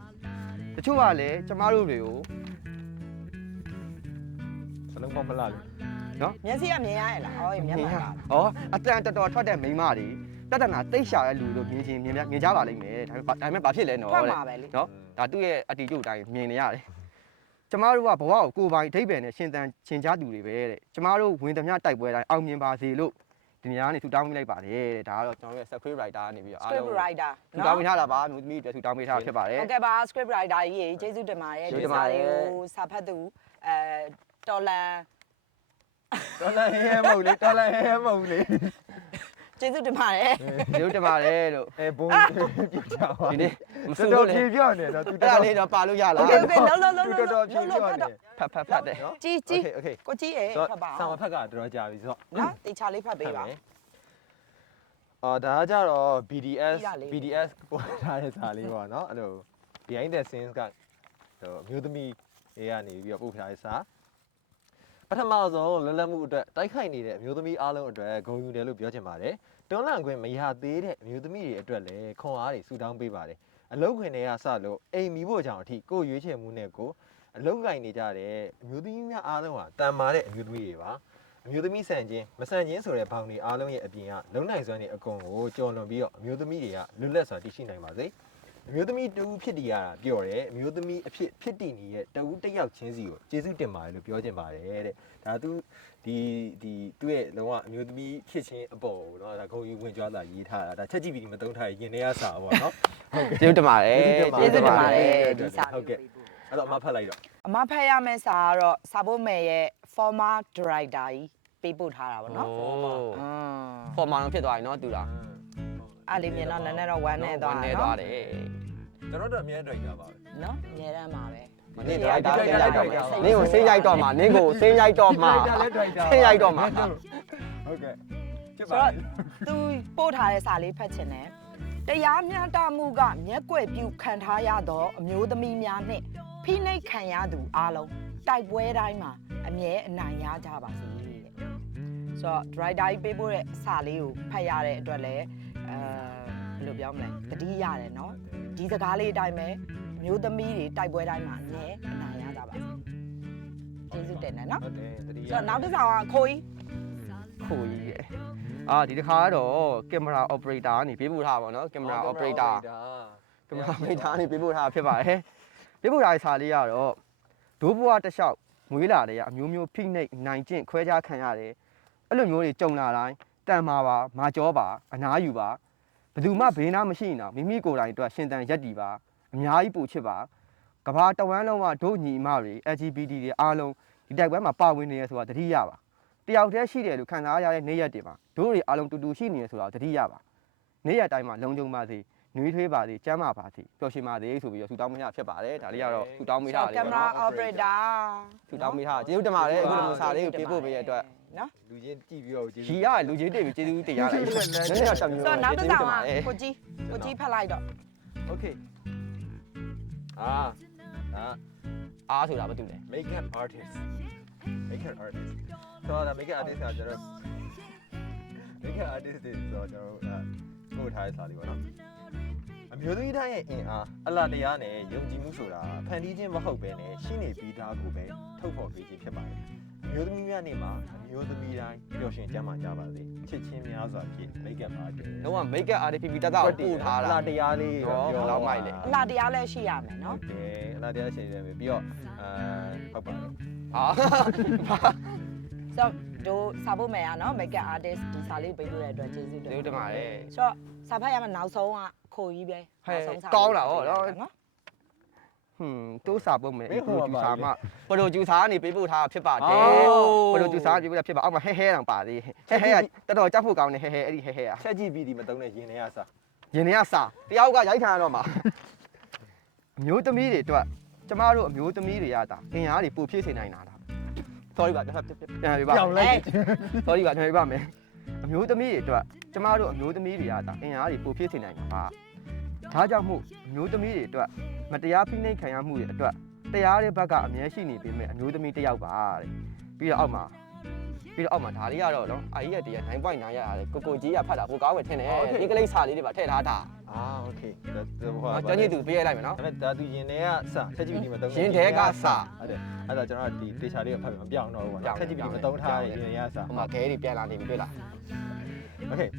တချို့ကလည်းကျွန်မတို့တွေကို စလုံးပေါက်မလားလေ နော် မျက်စိကမြင်ရရဲ့လားအော်မျက်မှန်လား ဩအတန်တော်ထွက်တဲ့မိန်းမတွေတတနာတိတ်ရှာတဲ့လူတို့မြင်ကြပါလိမ့်မယ်ဒါပေမဲ့ဘာဖြစ်လဲနော် ထွက် တဲ့ မှာပဲလေ နော်ဒါသူ့ရဲ့အတီကျုပ်တိုင်းမြင်နေရတယ်ကျမတို့ကဘဝကိုကိုယ်ပိုင်အဓိပ္ပာယ်နဲ့ရှင်သန်ရှင်ကြားသူတွေပဲတဲ့ကျမတို့ဝင်သမျှတိုက်ပွဲတိုင်းအောင်မြင်ပါစေလို့ဒီနေရာကနေထူတောင်းပေးလိုက်ပါတယ်တဲ့ဒါကတော့ကျွန်တော်ရဲ့ script writer ကနေပြီးတော့အားလုံး script writer ထူတောင်းပေးထားတာပါမြို့သမီးတွေထူတောင်းပေးထားဖြစ်ပါတယ် ဟုတ်ကဲ့ပါ script writer ကြီးရေကျေးဇူးတင်ပါတယ်ဒီစာလေးကိုစာဖတ်သူတော်လန် ဟဲမဟုတ်လေတော်လန်ဟဲမဟုတ်လေ ကျေးဇူးတင်ပါတယ် ကျေးဇူးတင်ပါတယ်လို့ ဘုံပြကြပါ ဒီနေ့မဆူ တော် လို့လေ ပြေပြောနေတော့သူ အဲ့ဒါလေးတော့ပါလို့ရလား โอเคโอเคလုံးလုံး တော်ပြေပြောနေ ဖတ်တဲ့ ကြီးကိုကြီးရေဖတ်ပါ ဆောင်းဖက်ကတော်ကြာပြီဆိုတော့ နော်တေချာလေးဖတ်ပေးပါ ဒါကကြတော့ BDS ပေါ်ထားတဲ့စာလေးပေါ့နော်အဲ့လို behind the scenes ကမျိုးသမီးတွေကနေပြီးတော့ပို့ထားတဲ့စာပထမဆုံးလွတ်လပ်မှုအတွက်တိုက်ခိုက်နေတဲ့အမျိုးသမီးအားလုံးအတွက်ဂုဏ်ယူတယ်လို့ပြောချင်ပါတယ်တွန်းလှန်ခွင့်မရသေးတဲ့အမျိုးသမီးတွေအတွက်လည်းခွန်အားတွေဆူတောင်းပေးပါတယ်အလုပ်ခွင်တွေကစလို့အိမ်မီဖို့ကြောင့်အထိကိုရွေးချယ်မှုနဲ့ကိုအလုပ်ကိုင်နေကြတဲ့အမျိုးသမီးများအားလုံးဟာတန်မာတဲ့အမျိုးသမီးတွေပါအ မျိုးသမီးဆန်ချင်းမဆန်ချင်းဆိုတဲ့ဘောင်တွေအားလုံးရဲ့အပြင်ကလုံနိုင်စွမ်းတွေအကုန်ကိုကြော်လွန်ပြီးတော့အမျိုးသမီးတွေကလွတ်လပ်စွာတည်ရှိနိုင်ပါစေအမျိုးသမီးတူဖြစ်တည်ရတာပြောတယ်အမျိုးသမီးအဖြစ်တည်နေတဲ့တူတစ်ယောက်ချင်းစီကိုကျေးဇူးတင်ပါတယ်လို့ပြောချင်ပါတယ်တဲ့ဒါသူသူ့ရဲ့လုံးဝအမျိုးသမီးဖြစ်ချင်းအပေါ်ကိုတော့ဒါဂုဏ်ယူဝင်ကြွားတာရေးထားတာဒါချက်ကြည့်ပြီးမသုံးထားရင်ထဲကစာပေါ့နော်ကျေးဇူးတင်ပါတယ်ကျေးဇူးတင်ပါတယ်ဒီစာဟုတ်ကဲ့အဲ့တော့အမဖတ်လိုက်တော့အမဖတ်ရမယ့်စာကတော့စာဖို့မယ်ရဲ့ former director ကြီးပေးပို့ထားတာပေါ့နော်former တော့ဖြစ်သွားပြီနော်သူလားအဲ့လေးမြင်တော့နည်းနည်းတော့ဝမ်းနေသွားတယ်နော်ကျွန်တော်တို့အမြဲတမ်းကြပါပဲနော်အမြဲတမ်းပါပဲနင်း director နင်းကိုစင်းရိုက်တော့မှာနင်းကိုစင်းရိုက်တော့မှာစင်းရိုက်တော့မှာဟုတ်ကဲ့ဆိုတော့သူပို့ထားတဲ့စာလေးဖတ်ချင်တယ်တရားမျှတမှုကမျက်ကွယ်ပြုခံထားရသောအမျိုးသမီးများနှင့်ဖိနှိပ်ခံရသူအားလုံးတိုက်ပွဲတိုင်းမှာအမြဲအနိုင်ရကြပါစေတဲ့ဆိုတော့ director ကြီးပေးပို့တဲ့စာလေးကိုဖတ်ရတဲ့အတွက်လည်းဘယ်လိုပြောမလဲတတိရတယ်နော်ဒီစကားလေးအတိုင်းပဲအမျိုးသမီးတွေတိုက်ပွဲတိုင်းမှာအမြဲအနိုင်ရကြပါစေကျေးဇူးတင်တယ်နော်ဟုတ်တယ်တတိယဆိုတော့နောက်တစ်ဆောင်ကခိုးကြီးရဲ့ဒီတစ်ခါကတော့ကင်မရာအော်ပရေတာကနေပေးပို့ထားပါတော့ကင်မရာအော်ပရေတာကနေပေးပို့ထားဖြစ်ပါတယ်ပေးပို့ထားတဲ့စာလေးကတော့ဒိုးဘွားတစ်လျှောက်မွေးလာတဲ့အမျိုးမျိုးဖိနှိပ်နိုင်ကျင့်ခွဲခြားခံရတယ်အဲ့လိုမျိုးတွေကြုံလာတိုင်းတန်မာပါမာကြောပါအနားယူပါဘယ်သူမှဘေးနားမရှိနေတာမိမိကိုယ်တိုင်အတွက်ရှင်သန်ရက်တည်ပါအများကြီးပို့ချစ်ပါကဘာတဝမ်းလုံးကတို့ညီအမတွေ LGBT တွေအားလုံးဒီတိုက်ပွဲမှာပါဝင်နေရဆိုတာသတိရပါတယောက်တည်းရှိတယ်လို့ခံစားရတဲ့နေ့ရက်တွေမှာတို့တွေအားလုံးတူတူရှိနေရဆိုတာသတိရပါနေ့ရက်တိုင်းမှာလုံခြုံပါစေနှွေးထွေးပါစေကျမ်းမာပါစေပျော်ရွှင်ပါစေဆိုပြီးတော့ဆူတောင်းမရဖြစ်ပါတယ်ဒါလေးကတော့ဆူတောင်းမိထားတယ်ကင်မရာအော်ပရေတာဆူတောင်းမိထားကျေးဇူးတင်ပါတယ်အခုလိုစာလေးကိုပေးပို့ပေးရတဲ့အတွက်နော်လူချင်းကြည့်ပြီးတော့ကျေးဇူးကြီးလူချင်းတည်ပြီးကျေးဇူးတင်ရတယ်နည်းနည်းတော့ချက်မျိုးဆိုတော့နောက်တစ်ဆောင်ကကိုကြီးဖတ်လိုက်တော့ Okay ဆိုတာဘာတူလဲ makeup artist ဆိုတော့ makeup artist ကကျွန်တော် makeup artist တွေဆိုတော့ကျွန်တော်ပို့ထားတဲ့စာလေးပေါ့နော်အမျိုးသမီးတိုင်းရဲ့အင်အားအလားတရားနဲ့ယုံကြည်မှုဆိုတာဖန်တီးခြင်းမဟုတ်ပဲနဲ့ရှိနေပြီးသားကိုပဲထုတ်ဖော်ပေးခြင်းဖြစ်ပါတယ်အမျိုးသမီးများနေမှာအမျိုးသမီးတိုင်းပျော်ရွှင်ကြမှာကြပါစေချစ်ချင်းများစွာဖြင့် makeup artist လုံးဝ makeup artist ပြပြတတ်ကိုပို့ထားတာအလားတရားလေးပြောလောက်မိုက်လေအလားတရားလည်းရှိရမယ်နော်ဟုတ်တယ်အလားတရားရှိတယ်ပြီးတော့ဟုတ်ပါတယ်ဆိုတော့စာဖို့မယ်ရနော် makeup artist ဒီစာလေးပေးလို့တဲ့အတွက်ကျေးဇူးတင်ပါတယ်ဆိုတော့စာဖတ်ရမယ်နောက်ဆုံးကခိုကြီးပဲနောက်ဆုံးစာကောင်းတာဟောနော်တိုးစာပုံမယ်ပရိုဂျူဆာမှပရိုဂျူဆာကနေပေးပို့ထားဖြစ်ပါတယ်ပရိုဂျူဆာကပေးပို့တာဖြစ်ပါအောက်မှာဟဲတောင်ပါသေးဟဲကတော်တော်ကြောက်ဖို့ကောင်းတယ်ဟဲအဲ့ဒီဟဲကချက်ကြည့်ပြီးဒီမတုံးနဲ့ရင်ထဲကစာတယောက်ကရိုက်ခံရတော့မှာအမျိုးသမီးတွေအတွက်ကျမတို့အမျိုးသမီးတွေရတာအင်အားတွေပိုဖြည့်စေနိုင်တာလား sorry ပါပြန်ပြပါပြောင်းလိုက် sorry ပါပြန်ပြပါမယ်အမျိုးသမီးတွေအတွက်ကျမတို့အမျိုးသမီးတွေရတာအင်အားတွေပိုဖြည့်စေနိုင်တာပါဒါကြောင့်မို့အမျိုးသမီးတွေအတွက်မတရားဖိနှိပ်ခံရမှုတွေအတွက်တရားတဲ့ဘက်ကအမြဲရှိနေပေမဲ့အမျိုးသမီးတစ်ယောက်ပါတဲ့ပြီးတော့အောက်မှာဒါလေးကတော့နော်အာကြီးကတည်းက 9.9 ရရတယ်ကိုကြီးကဖတ်တာကိုကောင်းမယ်ထင်တယ်ဒီကလေးစာလေးတွေပါထည့်ထားတာโอเคဒါကျွမ်းကျင်သူပေးရလိုက်မယ်နော်ဒါပေမဲ့ဒါသူရင်ထဲကစာချက်ကြည့်ပြီးဒီမတုံးရင်ထဲကစာဟုတ်တယ်အဲ့ဒါကျွန်တော်ဒီတေချာလေးကိုဖတ်ပြီးမပြောင်းတော့ဘူးပေါ့နော်ချက်ကြည့်ပြီးဒီမတုံးထားတဲ့ရင်ထဲကစာဟိုမှာခဲတွေပြန်လာနေပြီတွေ့လား Okay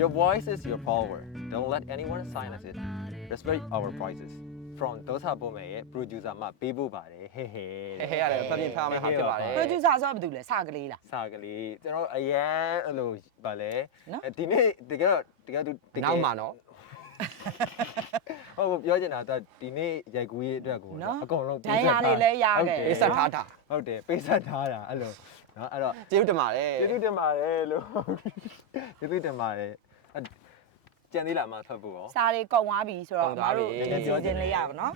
Your voice is your power don't let anyone silence it respect our voices from ဒေါသပုံမဲ့ရဲ့ producer မှာပေးဖို့ပါတယ်ဟဲရတယ်ဖတ်ပြဖတ်မယ်ဟာဖြစ်ပါတယ် producer ဆိုတော့ဘာတူလဲစာကလေးလားစာကလေးကျွန်တော်အရန်အဲ့လိုဗာလဲဒီနေ့တကယ်သူနောက်မှာနော်ဟုတ်ပြောချင်တာဒီနေ့ရိုက်ကူးရေးအတွက်ကိုအကုန်လုံးဒိုင်ယာလေးလည်းရခဲ့ပေးဆက်ထားတာဟုတ်တယ်ပေးဆက်ထားတာအဲ့လိုနော်အဲ့တော့ကျေးဇူးတင်ပါတယ်လို့ကျေးဇူးတင်ပါတယ်ကျန်သေးလားမဖတ်ဖို့ရောစာတွေကုန်သွားပြီဆိုတော့မတို့ပြောချင်းလေးရပါတော့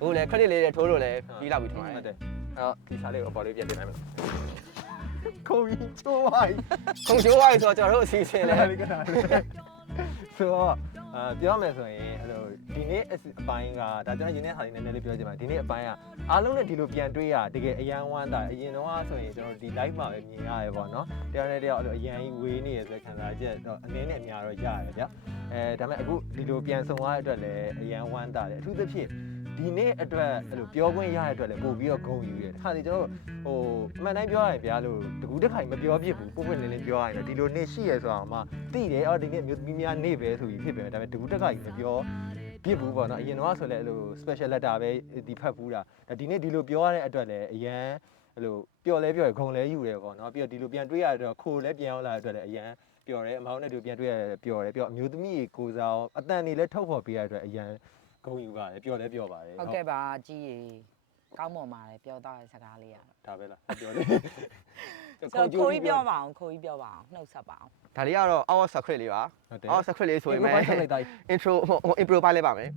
ဟိုလေ credit လေးထိုးလို့လည်းပြီးလောက်ပြီထင်ပါတယ်ဟုတ်တယ်အဲ့တော့ဒီစာလေးကိုအပေါ်လေးပြန်တင်လိုက်မယ်ခုံကြီးချိုးပါခုံချိုးပါဆိုတော့ကျွန်တော်တို့အစီအစဉ်လေးဆိုတော့ပြောမယ်ဆိုရင်အဲ့လိုဒီနေ့အပိုင်းကဒါကျွန်တော်ရင်းနေတဲ့ဟာလေးနည်းနည်းလေးပြောချင်ပါဒီနေ့အပိုင်းကအားလုံးနဲ့ဒီလိုပြန်တွေ့ရတကယ်အရန်ဝမ်းတာအရင်တော့ဆိုရင်ကျွန်တော်ဒီ live မှာပဲမြင်ရတယ်ပေါ့နော်တယောက်နဲ့တယောက်အဲ့လိုအရန်ကြီးဝေးနေရဆိုခံစားချက်တော့အနည်းနဲ့အများတော့ရတယ်ဗျဒါပေမဲ့အခုဒီလိုပြန်ဆုံသွားတဲ့အတွက်လည်းအရန်ဝမ်းတာတယ်အထူးသဖြင့်ဒီ ဒီနေ့အတွက်အဲ့လိုပြောခွင့်ရတဲ့အတွက်လည်းပို့ပြီးတော့ဂုဏ်ယူရတယ်ခါစီကျွန်တော်အမှန်တိုင်းပြောရရင်ဗျာလို့တကူတစ်ခိုင်မပြောဖြစ်ဘူးပုံပွင့်လင်းလင်းပြောရရင်ဒီလိုနေ့ရှိရဆိုအောင်မှသိတယ်အော်ဒီနေ့မျိုးသမီးများနေပဲဆိုပြီးဖြစ်ပဲဒါပေမဲ့တကူတစ်ခိုင်မပြောပြစ်ဘူးပေါ့နော်အရင်တော့ဆိုလည်းအဲ့လို special letter ပဲဒီဖတ်ဘူးတာဒီနေ့ဒီလိုပြောရတဲ့အတွက်လည်းအရန်အဲ့လိုပျော်လဲပျော်ရဂုံလဲယူတယ်ပေါ့နော်ပြီးတော့ဒီလိုပြန်တွေ့ရတော့ခိုလဲပြန်ရောက်လာတဲ့အတွက်လည်းအရန်ပျော်တယ်အမောင်နဲ့တူပြန်တွေ့ရတယ်ပျော်တယ်ပြီးတော့အမျိုးသမီးကိုစားအောင်အတန်တွေလည်းထုတ်ဖော်ပေးရတဲ့အတွက်အရန်ဂုံယူပါတယ်ပျော်လဲပျော်ပါတယ် ဟုတ်ကဲ့ပါကြီးရေကောင်းမွန်ပါတယ်ပြောသားတဲ့စကားလေးရ ဒါပဲလားပျော်တယ် ဆိုခိုးကြီးပြောပါအောင်ခိုးကြီးပြောပါအောင်နှုတ်ဆက်ပါအောင် ဒါလေးကတော့ our secret လေးပါ our secret လေးဆိုရင်မဲ့ intro intro ပါလေးပါမယ်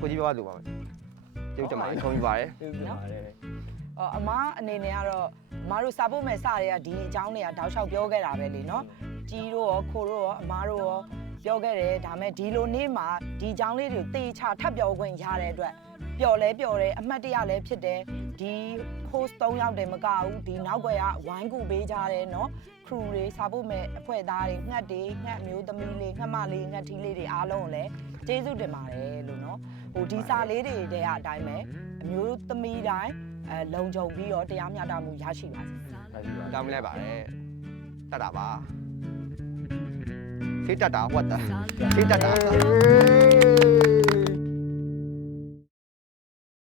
ကိုကြီးပြောရသူပါမယ်ကျေးဇူးတင်ပါတယ်ခုံးယူပါတယ် နော်အမအနေနဲ့ကတော့အမတို့စာဖို့မဲ့စတွေကဒီအကြောင်းတွေကတောက်လျှောက်ပြောခဲ့တာပဲလေနော်ကြီးတို့ရောခိုးတို့ရောအမတို့ရောပြောခဲ့တယ်ဒါမဲ့ဒီလိုနေ့မှာဒီအကြောင်းလေးတွေတေချာထပ်ပြောခွင့်ရတဲ့အတွက်ပျော်လဲပျော်တယ်အမှတ်တရလဲဖြစ်တယ်ဒီ host 3ယောက်တည်းမကဘူးဒီနောက်ွယ်ကဝိုင်းကူပေးကြတယ်နော် crew တွေစာဖို့မဲ့အဖွဲ့သားတွေငှက်တွေငှက်မျိုးသမီးလေးငှက်မလေးငှက်ထီးလေးတွေအားလုံးကိုလည်းကျေးဇူးတင်ပါတယ်လို့နော်ဟိုဒီစာလေးတွေတည်းအတိုင်းပဲအမျိုးသမီးတိုင်းလုံခြုံပြီးတော့တရားမျှတမှုရရှိပါစေ တောင်းမလဲပါတယ်တတ်တာပါစိတ်တတ်တာဟုတ်တာစိတ်တတ်တာ